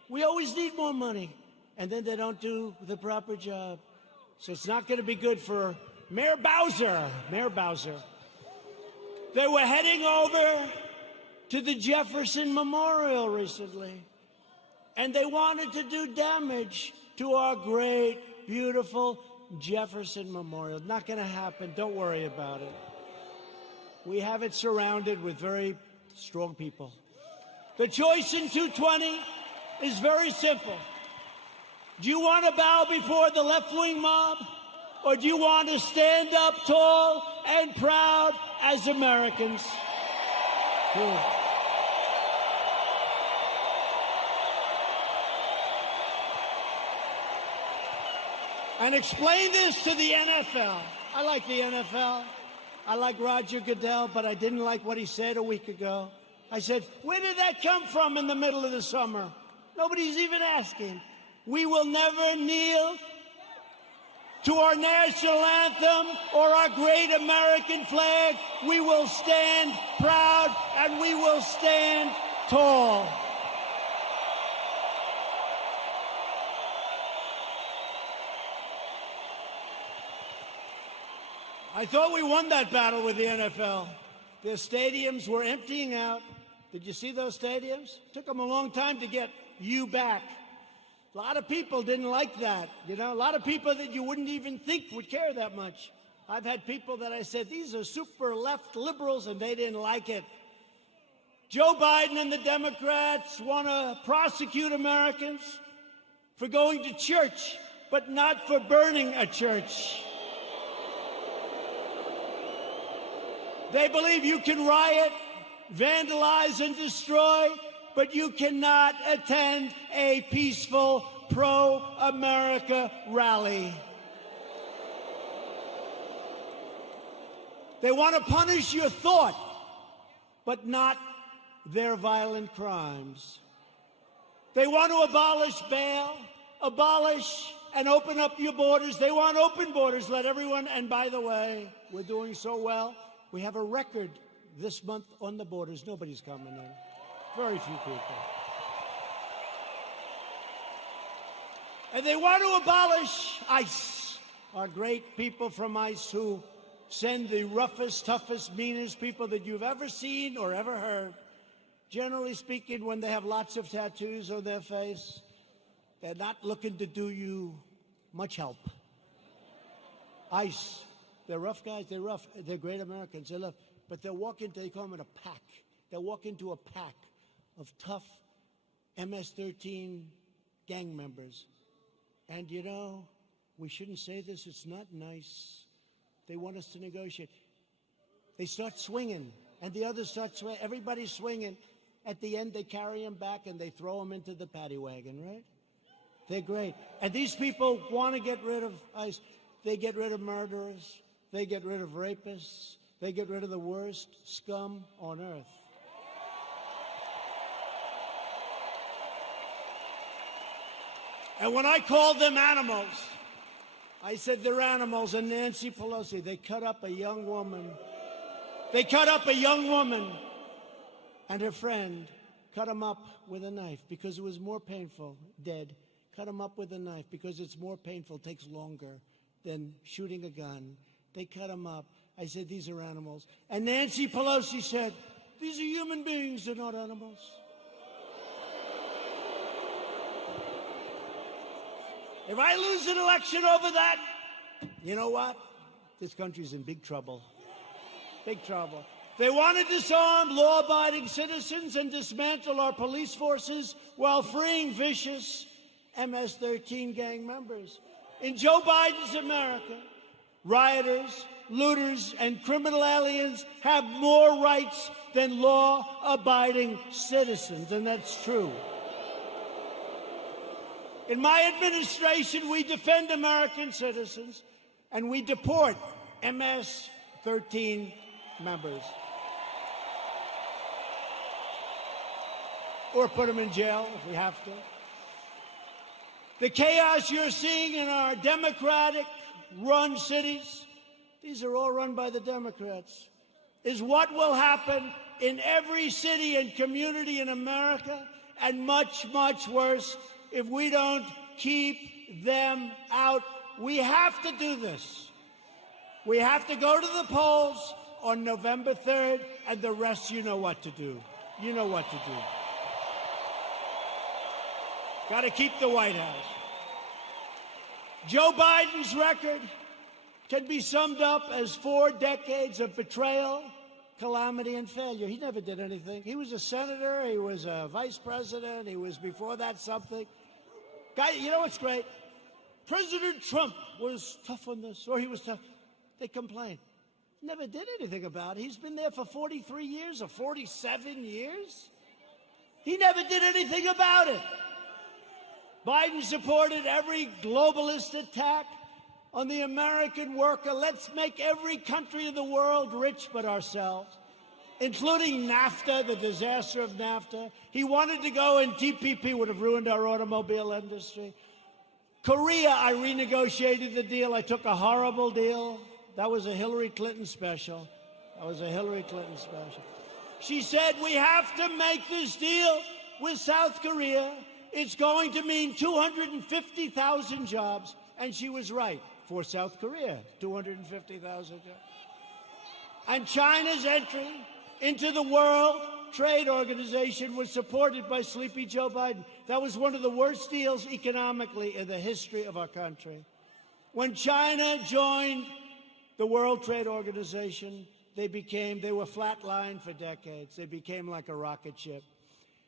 We always need more money. And then they don't do the proper job. So it's not going to be good for Mayor Bowser. Mayor Bowser. They were heading over to the Jefferson Memorial recently. And they wanted to do damage to our great, beautiful Jefferson Memorial. Not going to happen. Don't worry about it. We have it surrounded with very strong people. The choice in 220 is very simple. Do you want to bow before the left-wing mob, or do you want to stand up tall and proud as Americans? Cool. And explain this to the NFL. I like the NFL. I like Roger Goodell, but I didn't like what he said a week ago. I said, where did that come from in the middle of the summer? Nobody's even asking. We will never kneel to our national anthem or our great American flag. We will stand proud and we will stand tall. I thought we won that battle with the NFL. Their stadiums were emptying out. Did you see those stadiums? It took them a long time to get you back. A lot of people didn't like that. You know, a lot of people that you wouldn't even think would care that much. I've had people that I said, these are super left liberals, and they didn't like it. Joe Biden and the Democrats want to prosecute Americans for going to church, but not for burning a church. They believe you can riot, vandalize, and destroy, but you cannot attend a peaceful pro-America rally. They want to punish your thought, but not their violent crimes. They want to abolish bail, abolish and open up your borders. They want open borders, let everyone, and by the way, we're doing so well. We have a record this month on the borders. Nobody's coming in. Very few people. And they want to abolish ICE, our great people from ICE who send the roughest, toughest, meanest people that you've ever seen or ever heard. Generally speaking, when they have lots of tattoos on their face, they're not looking to do you much help. ICE, they're rough guys, they're rough, they're great Americans, they're rough, but they call them in a pack. They walk into a pack of tough MS-13 gang members. And you know, we shouldn't say this, it's not nice. They want us to negotiate. They start swinging, and the others start swinging. Everybody's swinging. At the end, they carry them back, and they throw them into the paddy wagon, right? They're great. And these people want to get rid of ICE. They get rid of murderers. They get rid of rapists. They get rid of the worst scum on earth. And when I called them animals, I said they're animals. And Nancy Pelosi, they cut up a young woman. They cut up a young woman and her friend, cut them up with a knife because it was more painful, dead. Cut them up with a knife because it's more painful, takes longer than shooting a gun. They cut them up. I said, these are animals. And Nancy Pelosi said, these are human beings, they're not animals. If I lose an election over that, you know what? This country's in big trouble. Big trouble. They want to disarm law-abiding citizens and dismantle our police forces while freeing vicious MS-13 gang members. In Joe Biden's America, rioters, looters, and criminal aliens have more rights than law-abiding citizens, and that's true. In my administration, we defend American citizens, and we deport MS-13 members. Or put them in jail if we have to. The chaos you're seeing in our Democratic-run cities, these are all run by the Democrats, is what will happen in every city and community in America, and much, much worse if we don't keep them out. We have to do this. We have to go to the polls on November 3rd, and the rest, you know what to do. You know what to do. Got to keep the White House. Joe Biden's record can be summed up as 4 decades of betrayal, calamity, and failure. He never did anything. He was a senator. He was a vice president. He was, before that, something. Guy, you know what's great? President Trump was tough on this, or he was tough. They complain. Never did anything about it. He's been there for 43 years or 47 years. He never did anything about it. Biden supported every globalist attack on the American worker. Let's make every country in the world rich but ourselves, including NAFTA, the disaster of NAFTA. He wanted to go, and TPP would have ruined our automobile industry. Korea, I renegotiated the deal. I took a horrible deal. That was a Hillary Clinton special. That was a Hillary Clinton special. She said, we have to make this deal with South Korea. It's going to mean 250,000 jobs. And she was right. For South Korea, 250,000 jobs. And China's entry into the World Trade Organization was supported by Sleepy Joe Biden. That was one of the worst deals economically in the history of our country. When China joined the World Trade Organization, they were flatlined for decades. They became like a rocket ship.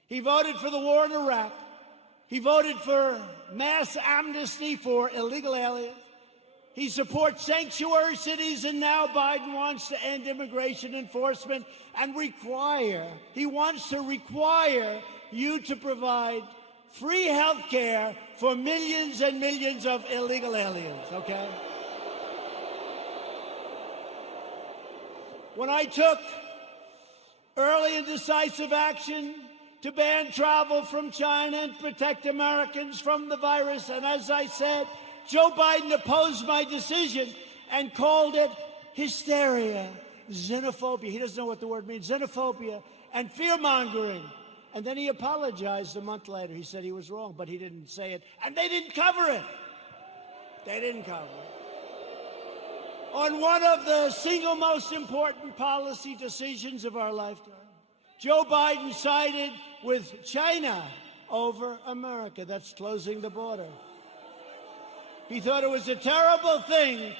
He voted for the war in Iraq. He voted for mass amnesty for illegal aliens. He supports sanctuary cities, and now Biden wants to end immigration enforcement and he wants to require you to provide free health care for millions and millions of illegal aliens, okay? When I took early and decisive action to ban travel from China and protect Americans from the virus, and as I said, Joe Biden opposed my decision and called it hysteria, xenophobia. He doesn't know what the word means, xenophobia, and fear-mongering. And then he apologized a month later. He said he was wrong, but he didn't say it. And they didn't cover it. They didn't cover it. On one of the single most important policy decisions of our lifetime, Joe Biden sided with China over America. That's closing the border. He thought it was a terrible thing.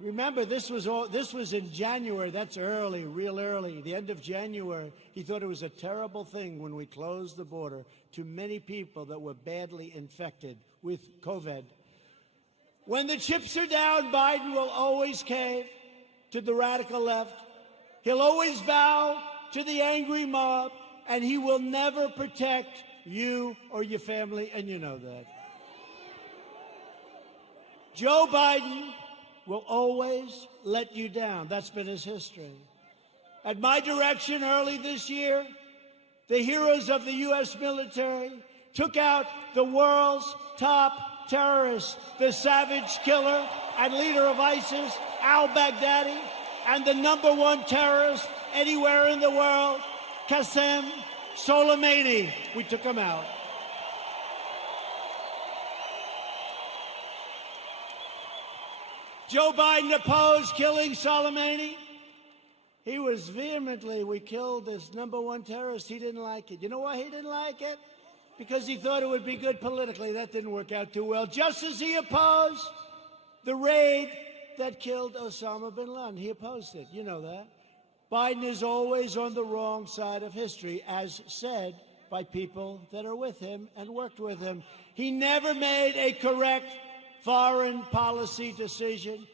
Remember, this was in January. That's early, real early, the end of January. He thought it was a terrible thing when we closed the border to many people that were badly infected with COVID. When the chips are down, Biden will always cave to the radical left. He'll always bow to the angry mob, and he will never protect you or your family, and you know that. Joe Biden will always let you down. That's been his history. At my direction early this year, the heroes of the U.S. military took out the world's top terrorist, the savage killer and leader of ISIS, al-Baghdadi, and the #1 terrorist anywhere in the world, Qasem Soleimani. We took him out. Joe Biden opposed killing Soleimani. He was vehemently, we killed this #1 terrorist. He didn't like it. You know why he didn't like it? Because he thought it would be good politically. That didn't work out too well. Just as he opposed the raid that killed Osama bin Laden. He opposed it. You know that. Biden is always on the wrong side of history, as said by people that are with him and worked with him. He never made a correct foreign policy decision.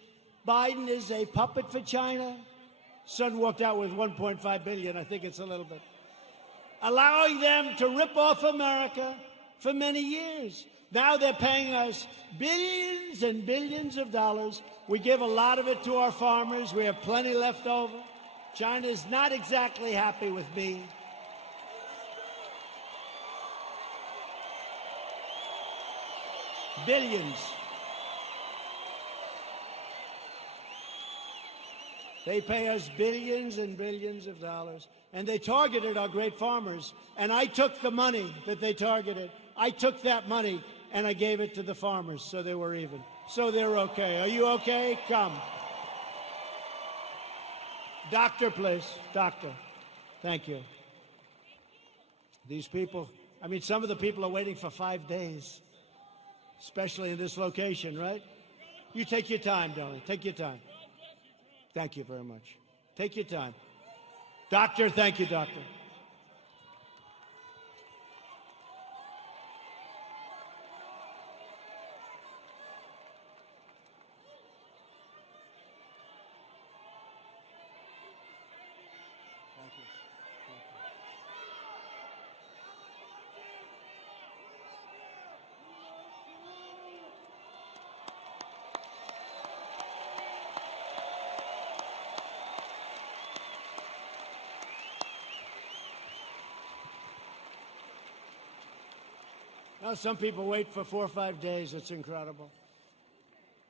Biden is a puppet for China. Son walked out with $1.5 billion. I think it's a little bit. Allowing them to rip off America for many years. Now they're paying us billions and billions of dollars. We give a lot of it to our farmers. We have plenty left over. China is not exactly happy with me. Billions. They pay us billions and billions of dollars, and they targeted our great farmers. And I took the money that they targeted. I took that money, and I gave it to the farmers, so they were even. So they're okay. Are you okay? Come. Doctor, please. Doctor. Thank you. These people, I mean, some of the people are waiting for 5 days, especially in this location, right? You take your time, darling. Take your time. Thank you very much. Take your time. Doctor, thank you, doctor. Thank you. Now, some people wait for 4 or 5 days. It's incredible.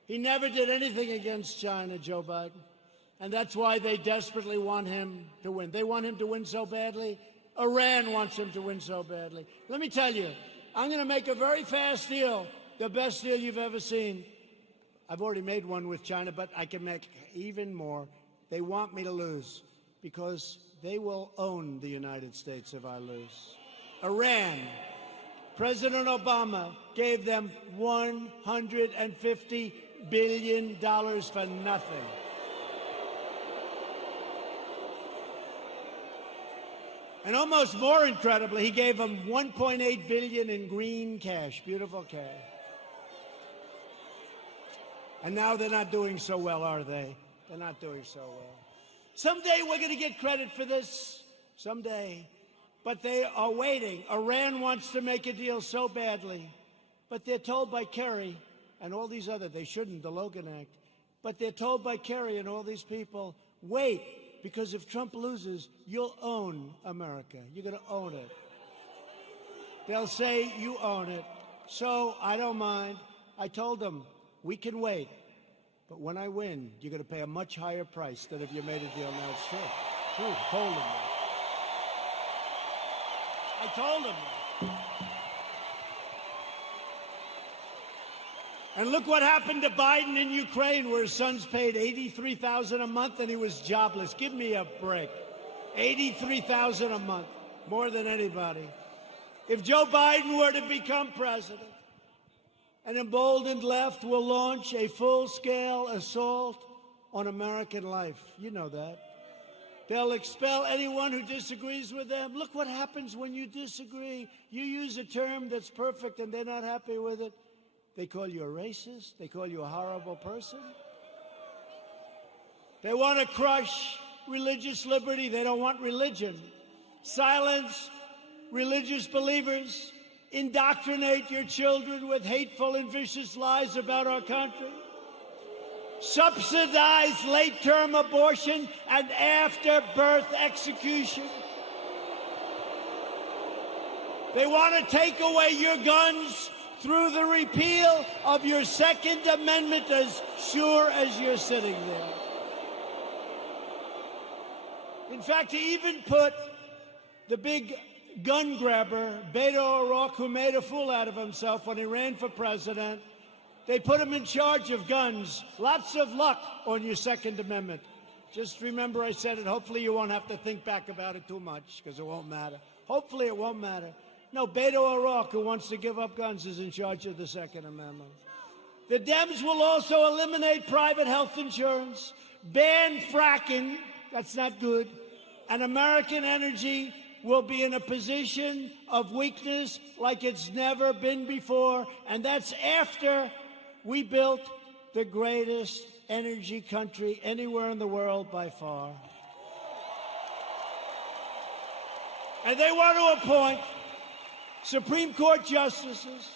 He never did anything against China, Joe Biden. And that's why they desperately want him to win. They want him to win so badly. Iran wants him to win so badly. Let me tell you, I'm going to make a very fast deal, the best deal you've ever seen. I've already made one with China, but I can make even more. They want me to lose because they will own the United States if I lose. Iran. President Obama gave them $150 billion for nothing. And almost more incredibly, he gave them $1.8 billion in green cash, beautiful cash. And now they're not doing so well, are they? They're not doing so well. Someday we're going to get credit for this. Someday. but they are waiting. Iran wants to make a deal so badly, but they're told by Kerry and all these other, they shouldn't, the Logan Act, but they're told by Kerry and all these people, wait, because if Trump loses, you'll own America. You're going to own it. They'll say you own it. So I don't mind. I told them, we can wait. But when I win, you're going to pay a much higher price than if you made a deal now. It's true. True. I told them that. I told them that. And look what happened to Biden in Ukraine, where his son's paid $83,000 a month and he was jobless. Give me a break. $83,000 a month, more than anybody. If Joe Biden were to become president, an emboldened left will launch a full-scale assault on American life. You know that. They'll expel anyone who disagrees with them. Look what happens when you disagree. You use a term that's perfect and they're not happy with it. They call you a racist. They call you a horrible person. They want to crush religious liberty. They don't want religion. Silence religious believers. Indoctrinate your children with hateful and vicious lies about our country. Subsidize late-term abortion and after-birth execution. They want to take away your guns through the repeal of your Second Amendment as sure as you're sitting there. In fact, he even put the big gun grabber, Beto O'Rourke, who made a fool out of himself when he ran for president, they put him in charge of guns. Lots of luck on your Second Amendment. Just remember I said it. Hopefully you won't have to think back about it too much, because it won't matter. Hopefully it won't matter. No, Beto O'Rourke, who wants to give up guns, is in charge of the Second Amendment. The Dems will also eliminate private health insurance, ban fracking, that's not good, and American energy will be in a position of weakness like it's never been before, and that's after we built the greatest energy country anywhere in the world by far. And they want to appoint Supreme Court justices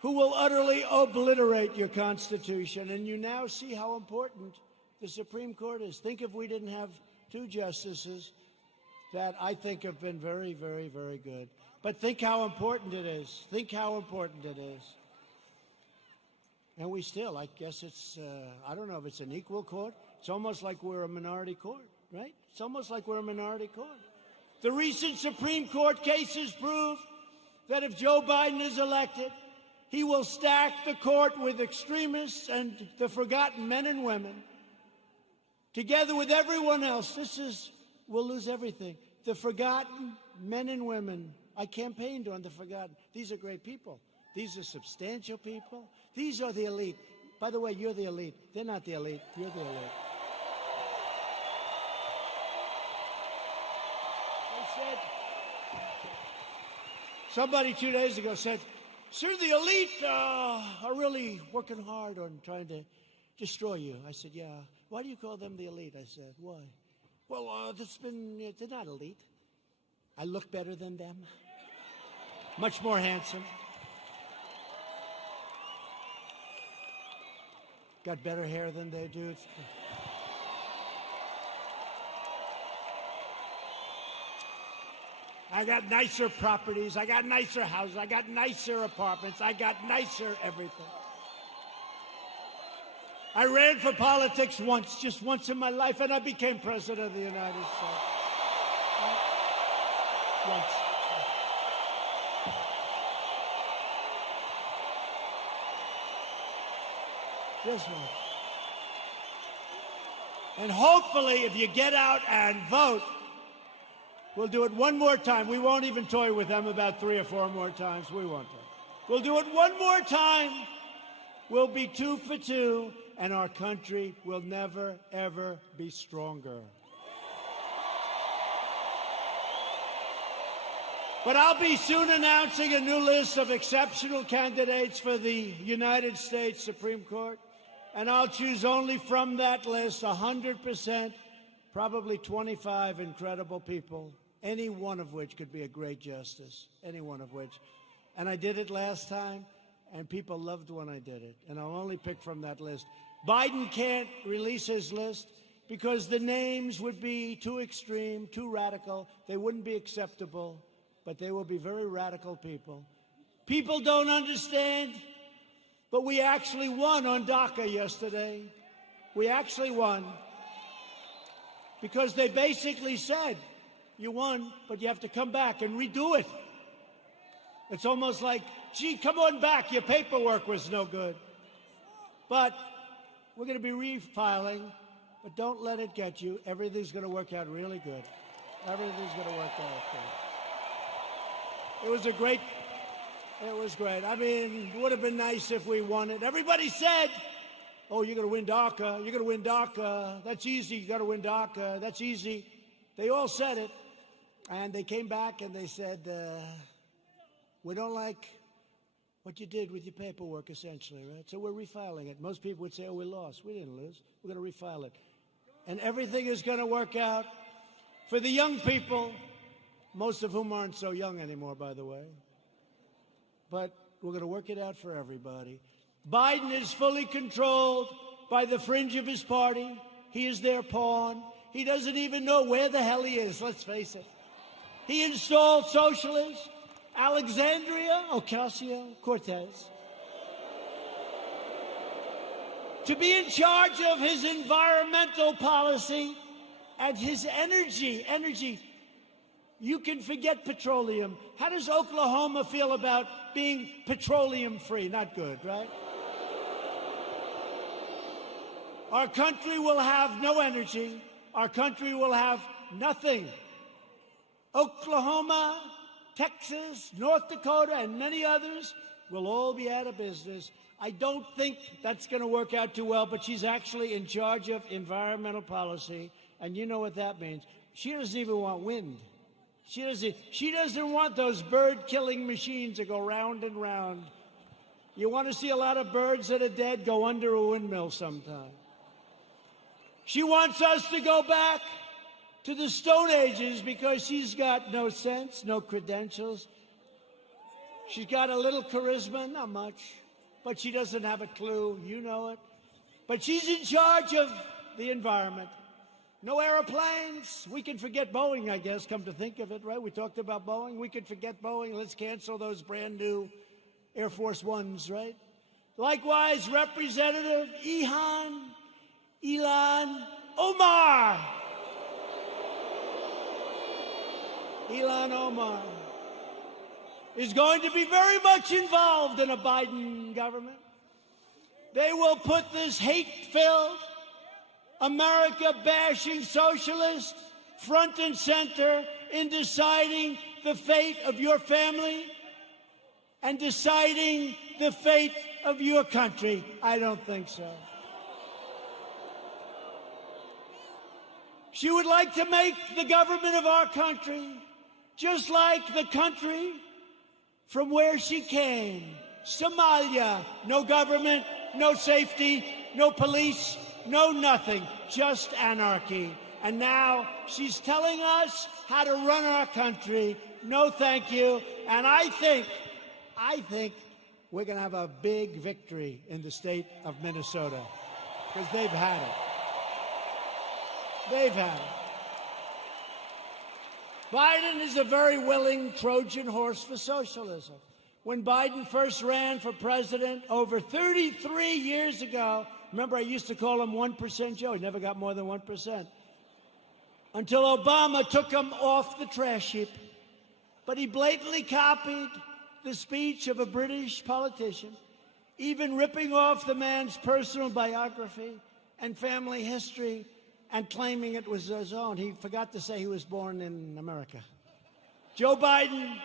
who will utterly obliterate your Constitution. And you now see how important the Supreme Court is. Think if we didn't have two justices that I think have been very, very, very good. But think how important it is. Think how important it is. And we still, I guess it's, I don't know if it's an equal court. It's almost like we're a minority court, right? It's almost like we're a minority court. The recent Supreme Court cases prove that if Joe Biden is elected, he will stack the court with extremists and the forgotten men and women. Together with everyone else, we'll lose everything. The forgotten men and women. I campaigned on the forgotten. These are great people. These are substantial people. These are the elite. By the way, you're the elite. They're not the elite. You're the elite. They said, somebody 2 days ago said, sir, the elite are really working hard on trying to destroy you. I said, yeah. Why do you call them the elite? I said, why? Well, they're not elite. I look better than them. Much more handsome. Got better hair than they do. I got nicer properties. I got nicer houses. I got nicer apartments. I got nicer everything. I ran for politics once, just once in my life, and I became president of the United States. Once. Just once. And hopefully, if you get out and vote, we'll do it one more time. We won't even toy with them about 3 or 4 more times. We won't. We'll do it one more time. We'll be 2 for 2. And our country will never, ever be stronger. But I'll be soon announcing a new list of exceptional candidates for the United States Supreme Court. And I'll choose only from that list 100%, probably 25 incredible people any one of which could be a great justice, any one of which. And I did it last time, and people loved when I did it. And I'll only pick from that list. Biden can't release his list because the names would be too extreme, too radical. They wouldn't be acceptable, but they will be very radical people. People don't understand, but we actually won on DACA yesterday. We actually won because they basically said, you won, but you have to come back and redo it. It's almost like, gee, come on back, your paperwork was no good. But we're going to be refiling, but don't let it get you. Everything's going to work out really good. Everything's going to work out good. It was great. I mean, it would have been nice if we won it. Everybody said, oh, you're going to win DACA. You're going to win DACA. That's easy. You got to win DACA. That's easy. They all said it. And they came back and they said, we don't like what you did with your paperwork, essentially, right? So we're refiling it. Most people would say, oh, we lost. We didn't lose. We're going to refile it. And everything is going to work out for the young people, most of whom aren't so young anymore, by the way. But we're going to work it out for everybody. Biden is fully controlled by the fringe of his party. He is their pawn. He doesn't even know where the hell he is, let's face it. He installed socialists, Alexandria Ocasio-Cortez, to be in charge of his environmental policy and his energy. You can forget petroleum. How does Oklahoma feel about being petroleum-free? Not good, right? Our country will have no energy. Our country will have nothing. Oklahoma, Texas, North Dakota, and many others will all be out of business. I don't think that's going to work out too well, but she's actually in charge of environmental policy, and you know what that means. She doesn't even want wind. She doesn't want those bird-killing machines that go round and round. You want to see a lot of birds that are dead? Go under a windmill sometime. She wants us to go back to the Stone Ages because she's got no sense, no credentials. She's got a little charisma, not much, but she doesn't have a clue. You know it. But she's in charge of the environment. No airplanes. We can forget Boeing, I guess, come to think of it, right? We talked about Boeing. We could forget Boeing. Let's cancel those brand new Air Force Ones, right? Likewise, Representative Ilhan Omar is going to be very much involved in a Biden government. They will put this hate-filled, America-bashing socialist front and center in deciding the fate of your family and deciding the fate of your country. I don't think so. She would like to make the government of our country just like the country from where she came, Somalia. No government, no safety, no police, no nothing, just anarchy. And now she's telling us how to run our country. No, thank you. And I think we're going to have a big victory in the state of Minnesota because they've had it. They've had it. Biden is a very willing Trojan horse for socialism. When Biden first ran for president over 33 years ago, remember I used to call him 1% Joe. He never got more than 1%. Until Obama took him off the trash heap. But he blatantly copied the speech of a British politician, even ripping off the man's personal biography and family history and claiming it was his own. He forgot to say he was born in America. Joe Biden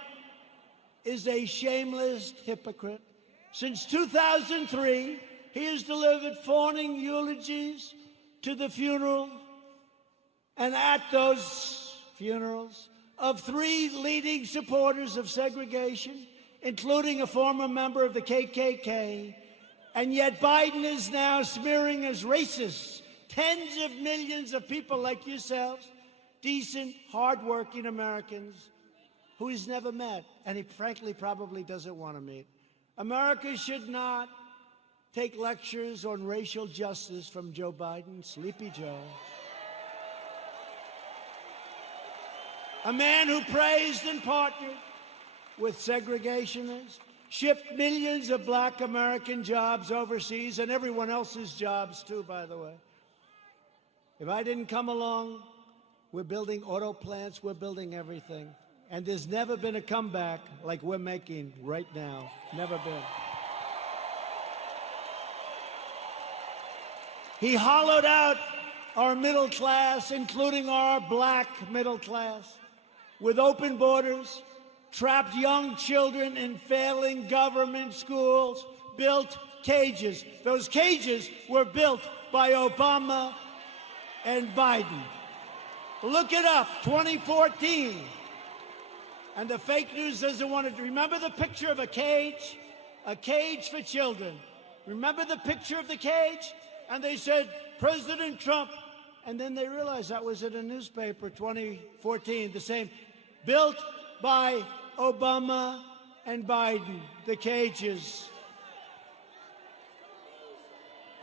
is a shameless hypocrite. Since 2003, he has delivered fawning eulogies to the funeral and at those funerals of three leading supporters of segregation, including a former member of the KKK. And yet Biden is now smearing as racist tens of millions of people like yourselves, decent, hardworking Americans who he's never met, and he frankly probably doesn't want to meet. America should not take lectures on racial justice from Joe Biden, Sleepy Joe. A man who praised and partnered with segregationists, shipped millions of black American jobs overseas, and everyone else's jobs too, by the way. If I didn't come along, we're building auto plants, we're building everything. And there's never been a comeback like we're making right now. Never been. He hollowed out our middle class, including our black middle class, with open borders, trapped young children in failing government schools, built cages. Those cages were built by Obama and Biden. Look it up, 2014. And the fake news doesn't want to remember the picture of a cage for children. Remember the picture of the cage? And they said, President Trump. And then they realized that was in a newspaper, 2014, the same. Built by Obama and Biden, the cages.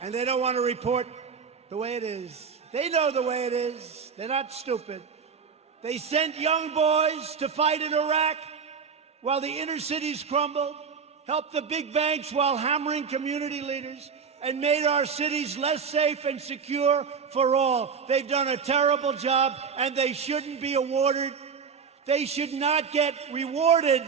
And they don't want to report the way it is. They know the way it is. They're not stupid. They sent young boys to fight in Iraq while the inner cities crumbled, helped the big banks while hammering community leaders, and made our cities less safe and secure for all. They've done a terrible job, and they shouldn't be awarded. They should not get rewarded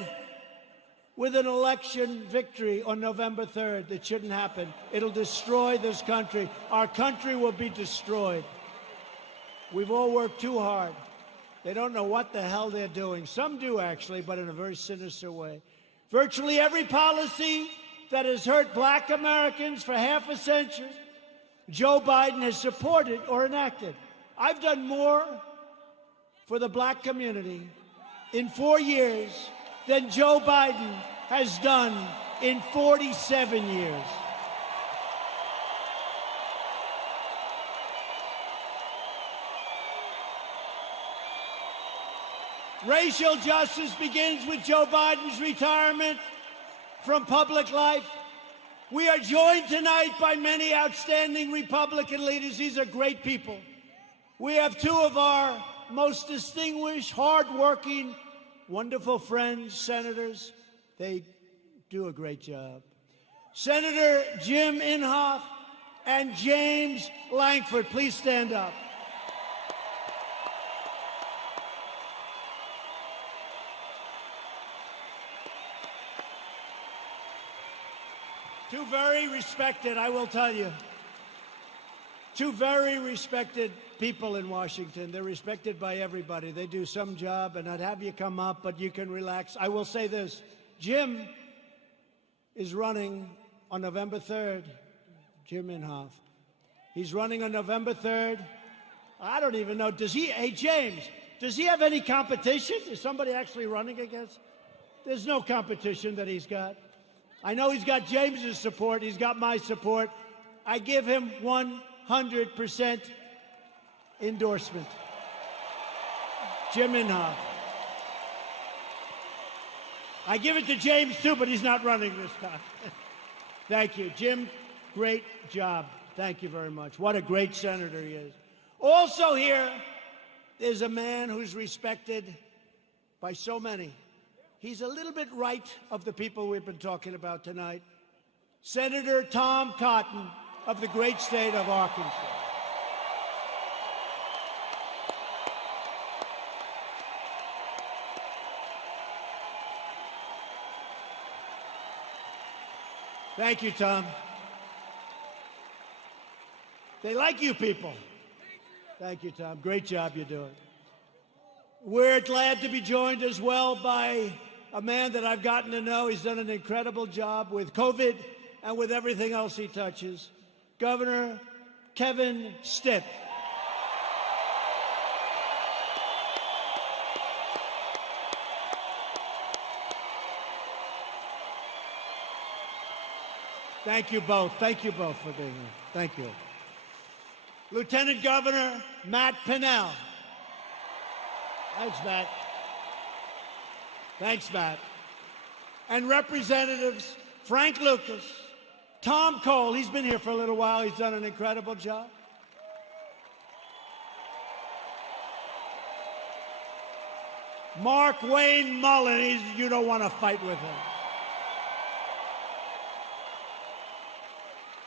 with an election victory on November 3rd. That shouldn't happen. It'll destroy this country. Our country will be destroyed. We've all worked too hard. They don't know what the hell they're doing. Some do, actually, but in a very sinister way. Virtually every policy that has hurt black Americans for half a century, Joe Biden has supported or enacted. I've done more for the black community in 4 years than Joe Biden has done in 47 years. Racial justice begins with Joe Biden's retirement from public life. We are joined tonight by many outstanding Republican leaders. These are great people. We have two of our most distinguished, hardworking, wonderful friends, senators. They do a great job. Senator Jim Inhofe and James Lankford, please stand up. Two very respected, I will tell you, two very respected people in Washington. They're respected by everybody. They do some job, and I'd have you come up, but you can relax. I will say this. Jim is running on November 3rd. Jim Inhofe. He's running on November 3rd. I don't even know. Does he, hey, James, does he have any competition? Is somebody actually running against? There's no competition that he's got. I know he's got James's support. He's got my support. I give him 100% endorsement. Jim Inhofe. I give it to James, too, but he's not running this time. Thank you. Jim, great job. Thank you very much. What a great senator he is. Also here is a man who's respected by so many. He's a little bit right of the people we've been talking about tonight. Senator Tom Cotton of the great state of Arkansas. Thank you, Tom. They like you people. Thank you, Tom. Great job you're doing. We're glad to be joined as well by a man that I've gotten to know. He's done an incredible job with COVID and with everything else he touches. Governor Kevin Stitt. Thank you both. Thank you both for being here. Thank you. Lieutenant Governor Matt Pinnell. Thanks, Matt. Thanks, Matt. And Representatives Frank Lucas, Tom Cole, he's been here for a little while. He's done an incredible job. Mark Wayne Mullen, you don't want to fight with him.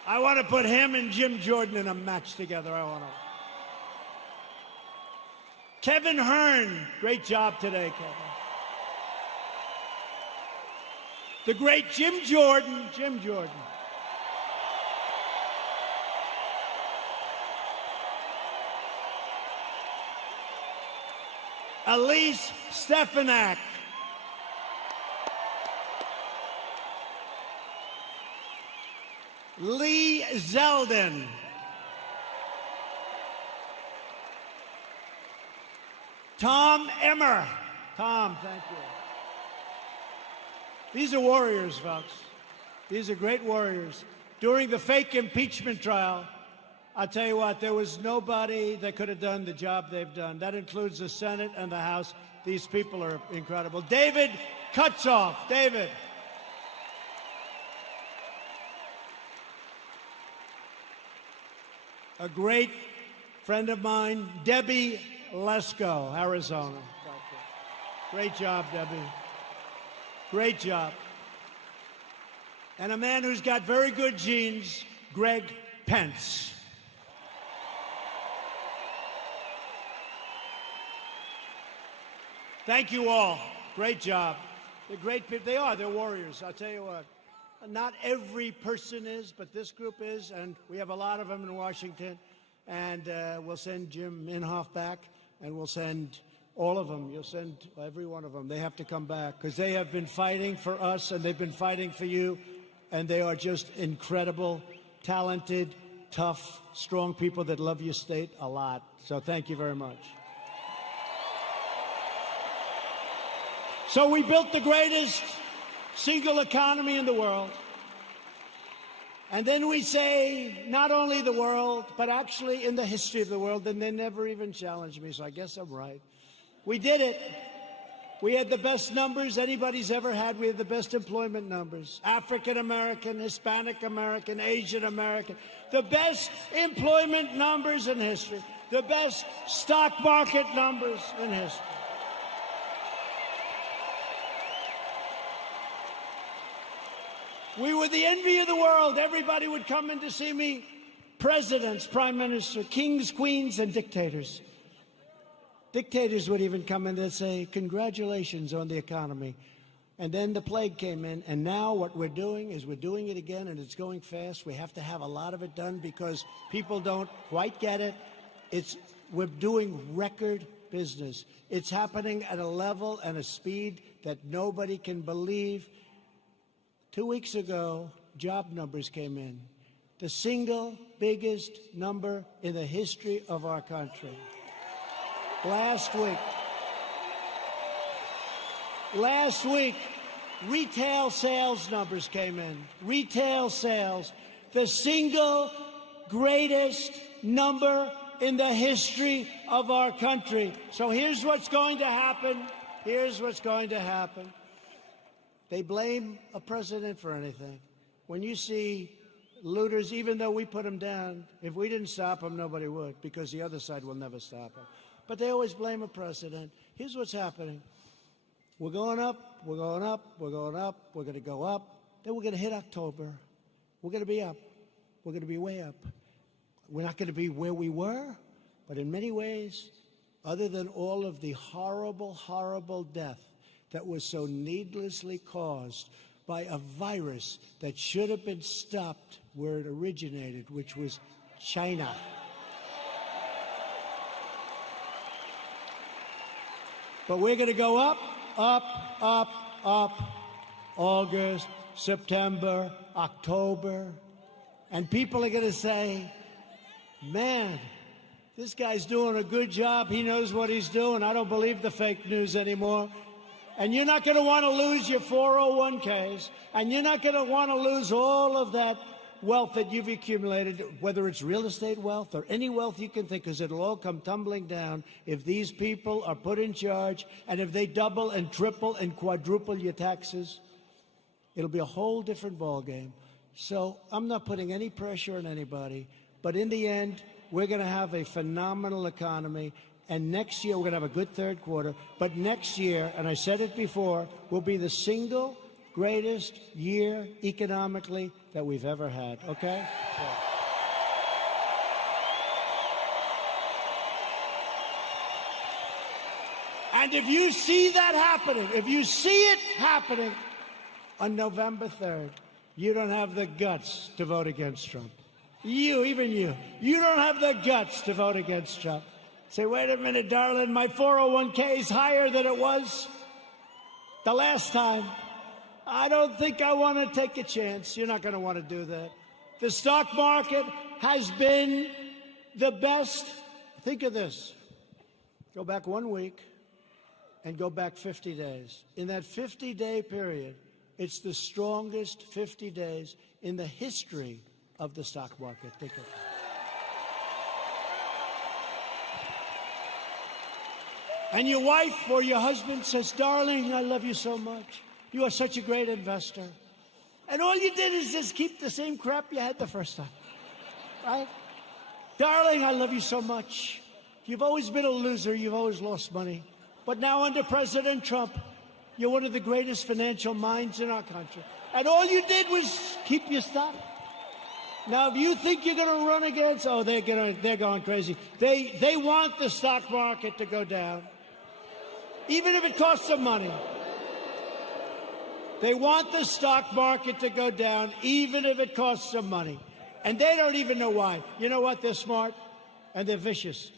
I want to put him and Jim Jordan in a match together. I want to. Kevin Hearn, great job today, Kevin. The great Jim Jordan. Elise Stefanak. Lee Zeldin. Tom Emmer. Tom, thank you. These are warriors, folks. These are great warriors. During the fake impeachment trial, I'll tell you what, there was nobody that could have done the job they've done. That includes the Senate and the House. These people are incredible. David Kutzoff. David. A great friend of mine, Debbie Lesko, Arizona. Great job, Debbie. Great job. And a man who's got very good genes, Greg Pence. Thank you all. Great job. They're great people. They are. They're warriors. I'll tell you what. Not every person is, but this group is, and we have a lot of them in Washington. And we'll send Jim Inhofe back, and we'll send all of them. You'll send every one of them. They have to come back because they have been fighting for us, and they've been fighting for you, and they are just incredible, talented, tough, strong people that love your state a lot. So thank you very much. So we built the greatest single economy in the world. And then we say, not only the world, but actually in the history of the world, and they never even challenged me, so I guess I'm right. We did it. We had the best numbers anybody's ever had. We had the best employment numbers. African American, Hispanic American, Asian American. The best employment numbers in history. The best stock market numbers in history. We were the envy of the world. Everybody would come in to see me. Presidents, prime minister, kings, queens, and dictators. Dictators would even come in and say, congratulations on the economy. And then the plague came in, and now what we're doing is we're doing it again, and it's going fast. We have to have a lot of it done because people don't quite get it. We're doing record business. It's happening at a level and a speed that nobody can believe. 2 weeks ago, job numbers came in. The single biggest number in the history of our country. Last week, retail sales numbers came in. Retail sales, the single greatest number in the history of our country. So here's what's going to happen. Here's what's going to happen. They blame a president for anything. When you see looters, even though we put them down, if we didn't stop them, nobody would, because the other side will never stop them. But they always blame a president. Here's what's happening. We're going up, we're going up, we're going up, we're going to go up. Then we're going to hit October. We're going to be up. We're going to be way up. We're not going to be where we were, but in many ways, other than all of the horrible, horrible death that was so needlessly caused by a virus that should have been stopped where it originated, which was China. But we're going to go up, up, up, up, August, September, October, and people are going to say, man, this guy's doing a good job. He knows what he's doing. I don't believe the fake news anymore. And you're not going to want to lose your 401ks, and you're not going to want to lose all of that wealth that you've accumulated, whether it's real estate wealth or any wealth you can think, because it'll all come tumbling down if these people are put in charge, and if they double and triple and quadruple your taxes, it'll be a whole different ballgame. So I'm not putting any pressure on anybody, but in the end, we're going to have a phenomenal economy, and next year we're going to have a good third quarter, but next year, and I said it before, will be the single greatest year economically that we've ever had, okay? And if you see that happening, if you see it happening on November 3rd, you don't have the guts to vote against Trump. Even you don't have the guts to vote against Trump. Say, wait a minute, darling, my 401k is higher than it was the last time. I don't think I want to take a chance. You're not going to want to do that. The stock market has been the best. Think of this. Go back 1 week and go back 50 days. In that 50-day period, it's the strongest 50 days in the history of the stock market. Think of it. And your wife or your husband says, darling, I love you so much. You are such a great investor. And all you did is just keep the same crap you had the first time. Right? Darling, I love you so much. You've always been a loser. You've always lost money. But now under President Trump, you're one of the greatest financial minds in our country. And all you did was keep your stock. Now, if you think you're going to run against, they're going crazy. They want the stock market to go down, even if it costs them money. They want the stock market to go down, even if it costs them money. And they don't even know why. You know what? They're smart and they're vicious,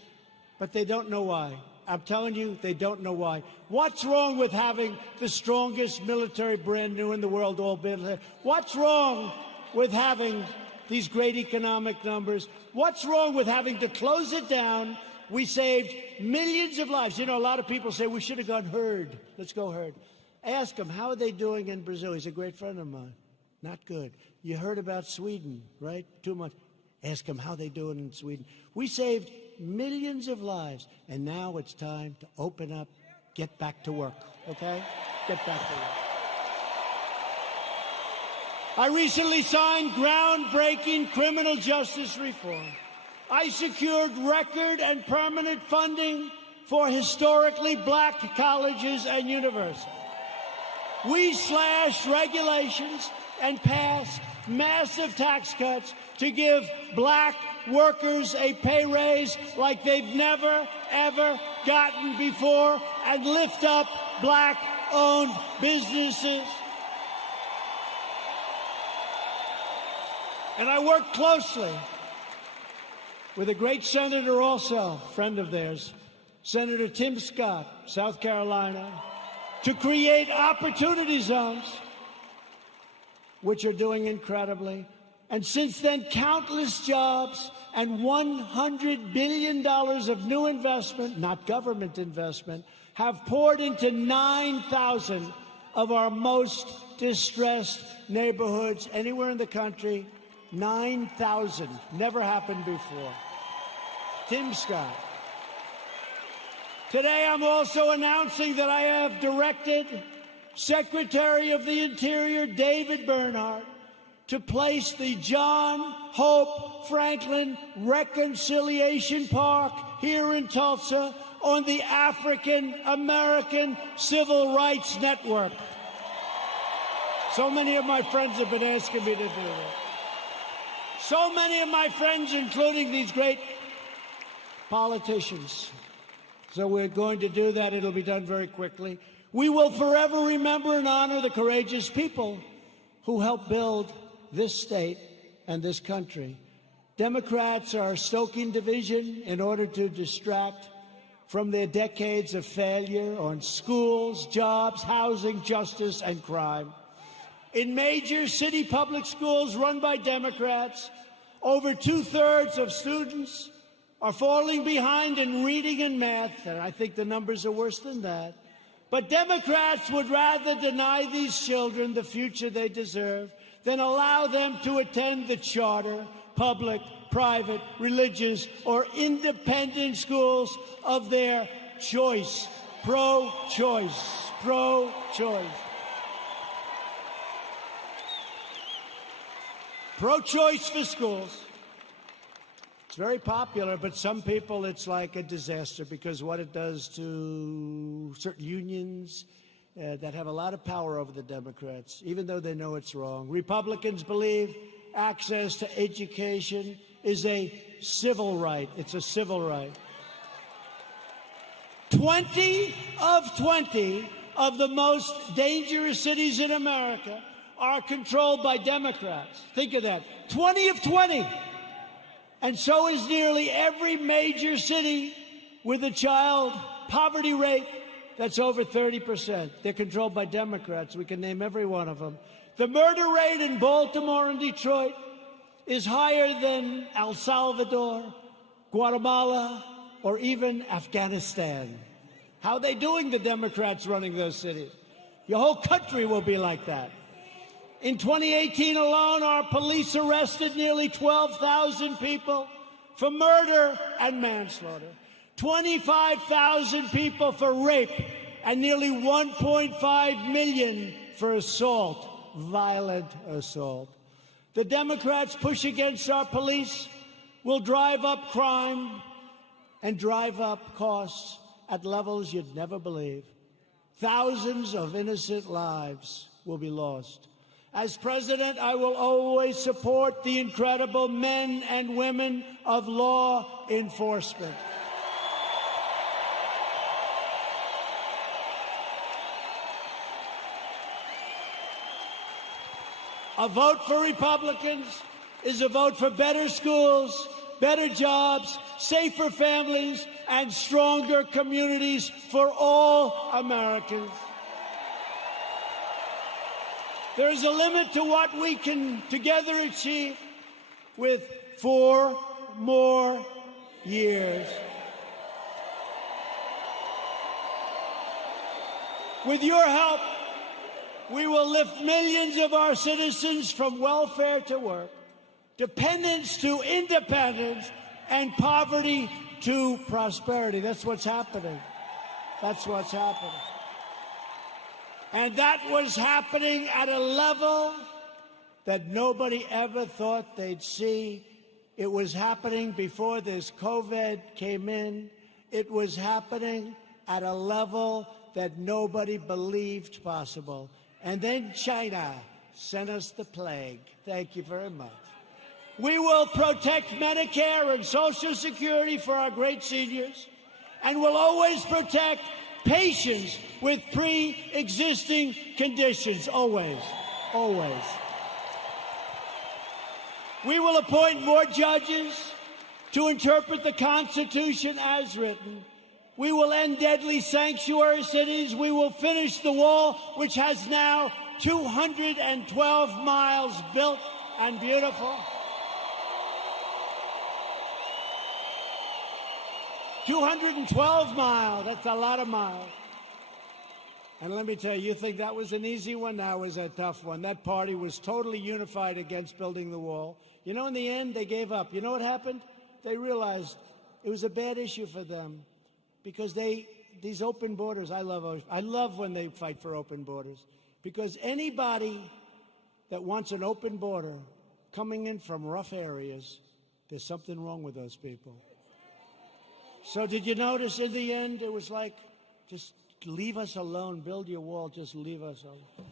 but they don't know why. I'm telling you, they don't know why. What's wrong with having the strongest military brand new in the world all built? What's wrong with having these great economic numbers? What's wrong with having to close it down? We saved millions of lives. You know, a lot of people say we should have gone herd. Let's go herd. Ask him, how are they doing in Brazil? He's a great friend of mine. Not good. You heard about Sweden, right? 2 months. Ask him how they doing in Sweden. We saved millions of lives, and now it's time to open up, get back to work, okay? Get back to work. I recently signed groundbreaking criminal justice reform. I secured record and permanent funding for historically black colleges and universities. We slashed regulations and passed massive tax cuts to give black workers a pay raise like they've never, ever gotten before, and lift up black-owned businesses. And I worked closely with a great senator also, friend of theirs, Senator Tim Scott, South Carolina, to create opportunity zones, which are doing incredibly. And since then, countless jobs and $100 billion of new investment, not government investment, have poured into 9,000 of our most distressed neighborhoods anywhere in the country. 9,000. Never happened before. Tim Scott. Today, I'm also announcing that I have directed Secretary of the Interior David Bernhardt to place the John Hope Franklin Reconciliation Park here in Tulsa on the African American Civil Rights Network. So many of my friends have been asking me to do that. So many of my friends, including these great politicians. So we're going to do that. It'll be done very quickly. We will forever remember and honor the courageous people who helped build this state and this country. Democrats are stoking division in order to distract from their decades of failure on schools, jobs, housing, justice, and crime. In major city public schools run by Democrats, over 2/3 of students are falling behind in reading and math, and I think the numbers are worse than that. But Democrats would rather deny these children the future they deserve then allow them to attend the charter, public, private, religious, or independent schools of their choice. Pro-choice. Pro-choice. Pro-choice for schools. It's very popular, but some people it's like a disaster because what it does to certain unions that have a lot of power over the Democrats, even though they know it's wrong. Republicans believe access to education is a civil right. It's a civil right. 20 of the most dangerous cities in America are controlled by Democrats. Think of that. 20 of 20. And so is nearly every major city with a child poverty rate that's over 30%. They're controlled by Democrats. We can name every one of them. The murder rate in Baltimore and Detroit is higher than El Salvador, Guatemala, or even Afghanistan. How are they doing, the Democrats running those cities? Your whole country will be like that. In 2018 alone, our police arrested nearly 12,000 people for murder and manslaughter, 25,000 people for rape, and nearly 1.5 million for assault, violent assault. The Democrats' push against our police will drive up crime and drive up costs at levels you'd never believe. Thousands of innocent lives will be lost. As president, I will always support the incredible men and women of law enforcement. A vote for Republicans is a vote for better schools, better jobs, safer families, and stronger communities for all Americans. There is a limit to what we can together achieve with 4 more years. With your help, we will lift millions of our citizens from welfare to work, dependence to independence, and poverty to prosperity. That's what's happening. That's what's happening. And that was happening at a level that nobody ever thought they'd see. It was happening before this COVID came in. It was happening at a level that nobody believed possible. And then China sent us the plague. Thank you very much. We will protect Medicare and Social Security for our great seniors, and will always protect patients with pre-existing conditions, always, always. We will appoint more judges to interpret the Constitution as written. We will end deadly sanctuary cities. We will finish the wall, which has now 212 miles built and beautiful. 212 miles, that's a lot of miles. And let me tell you, you think that was an easy one? That was a tough one. That party was totally unified against building the wall. You know, in the end, they gave up. You know what happened? They realized it was a bad issue for them because these open borders, I love when they fight for open borders, because anybody that wants an open border coming in from rough areas, there's something wrong with those people. So did you notice in the end, it was like, just leave us alone, build your wall, just leave us alone.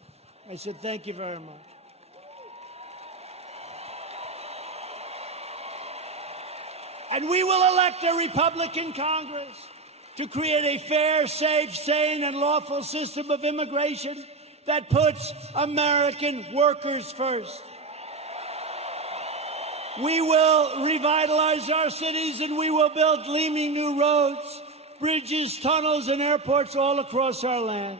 I said, thank you very much. And we will elect a Republican Congress to create a fair, safe, sane, and lawful system of immigration that puts American workers first. We will revitalize our cities, and we will build gleaming new roads, bridges, tunnels, and airports all across our land.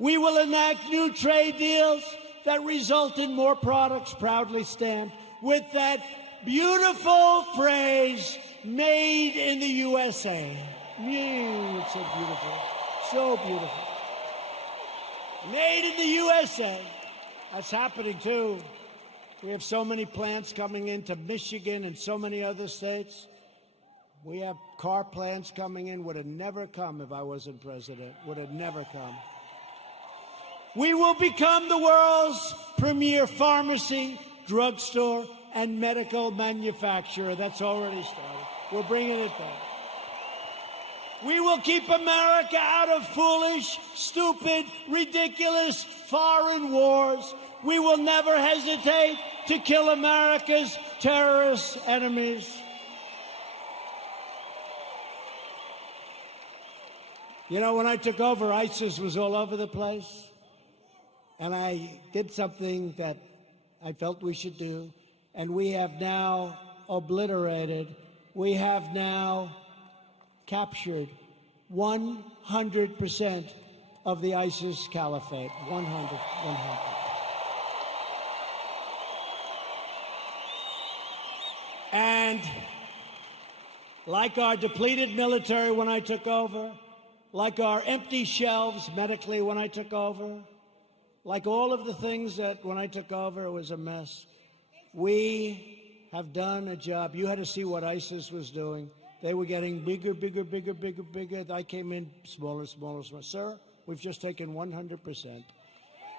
We will enact new trade deals that result in more products proudly stamped with that beautiful phrase, made in the USA. It's so beautiful, so beautiful. Made in the USA. That's happening, too. We have so many plants coming into Michigan and so many other states. We have car plants coming in. Would have never come if I wasn't president. Would have never come. We will become the world's premier pharmacy, drugstore, and medical manufacturer. That's already started. We're bringing it back. We will keep America out of foolish, stupid, ridiculous foreign wars. We will never hesitate to kill America's terrorist enemies. You know, when I took over, ISIS was all over the place. And I did something that I felt we should do. And we have now obliterated, we have now captured 100% of the ISIS caliphate. 100. And like our depleted military when I took over, like our empty shelves medically when I took over, like all of the things that when I took over, it was a mess. We have done a job. You had to see what ISIS was doing. They were getting bigger. I came in smaller. Sir, we've just taken 100%.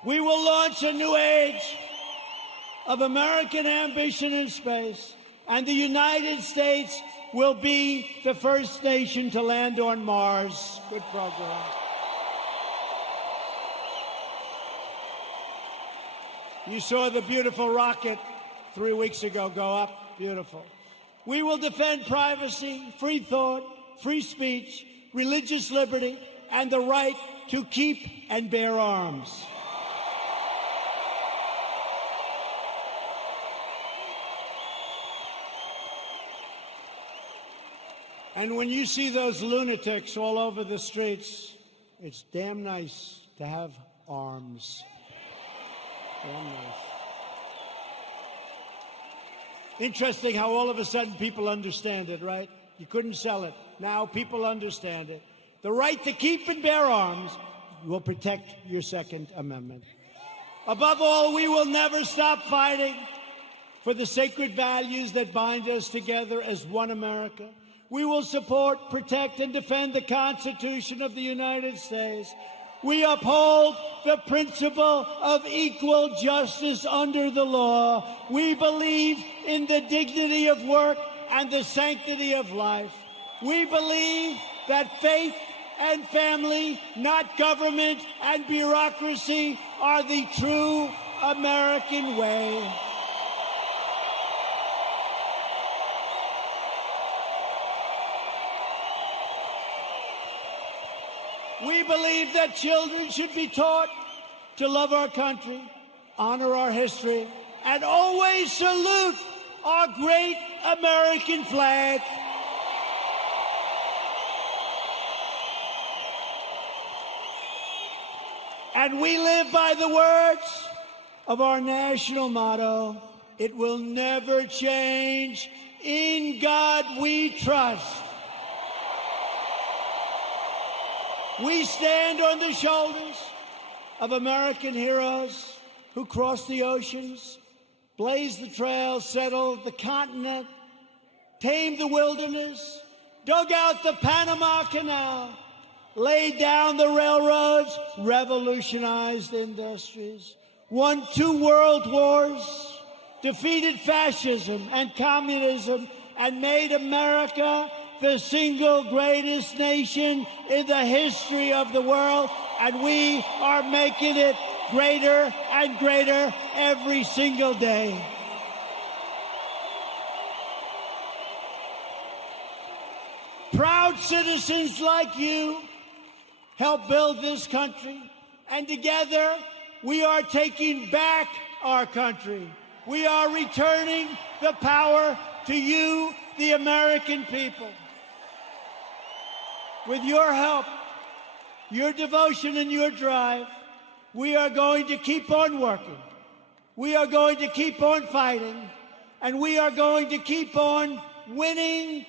We will launch a new age of American ambition in space, and the United States will be the first nation to land on Mars. Good program. You saw the beautiful rocket 3 weeks ago go up. Beautiful. We will defend privacy, free thought, free speech, religious liberty, and the right to keep and bear arms. And when you see those lunatics all over the streets, it's damn nice to have arms. Damn nice. Interesting how all of a sudden people understand it, right? You couldn't sell it. Now people understand it. The right to keep and bear arms will protect your Second Amendment. Above all, we will never stop fighting for the sacred values that bind us together as one America. We will support, protect, and defend the Constitution of the United States. We uphold the principle of equal justice under the law. We believe in the dignity of work and the sanctity of life. We believe that faith and family, not government and bureaucracy, are the true American way. We believe that children should be taught to love our country, honor our history, and always salute our great American flag. And we live by the words of our national motto, it will never change. In God we trust. We stand on the shoulders of American heroes who crossed the oceans, blazed the trails, settled the continent, tamed the wilderness, dug out the Panama Canal, laid down the railroads, revolutionized industries, won 2 world wars, defeated fascism and communism, and made America the single greatest nation in the history of the world, and we are making it greater and greater every single day. Proud citizens like you help build this country, and together we are taking back our country. We are returning the power to you, the American people. With your help, your devotion, and your drive, we are going to keep on working. We are going to keep on fighting. And we are going to keep on winning.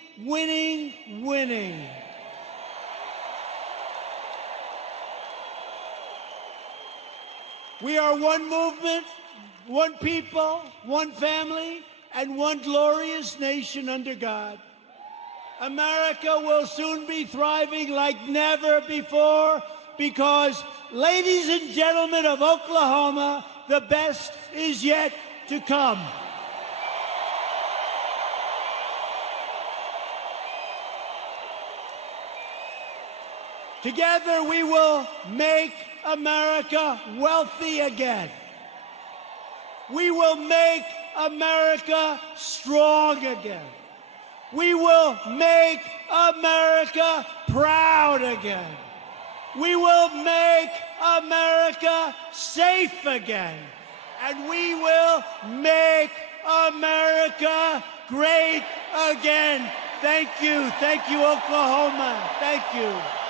We are one movement, one people, one family, and one glorious nation under God. America will soon be thriving like never before because, ladies and gentlemen of Oklahoma, the best is yet to come. Together we will make America wealthy again. We will make America strong again. We will make America proud again. We will make America safe again. And we will make America great again. Thank you. Thank you, Oklahoma. Thank you.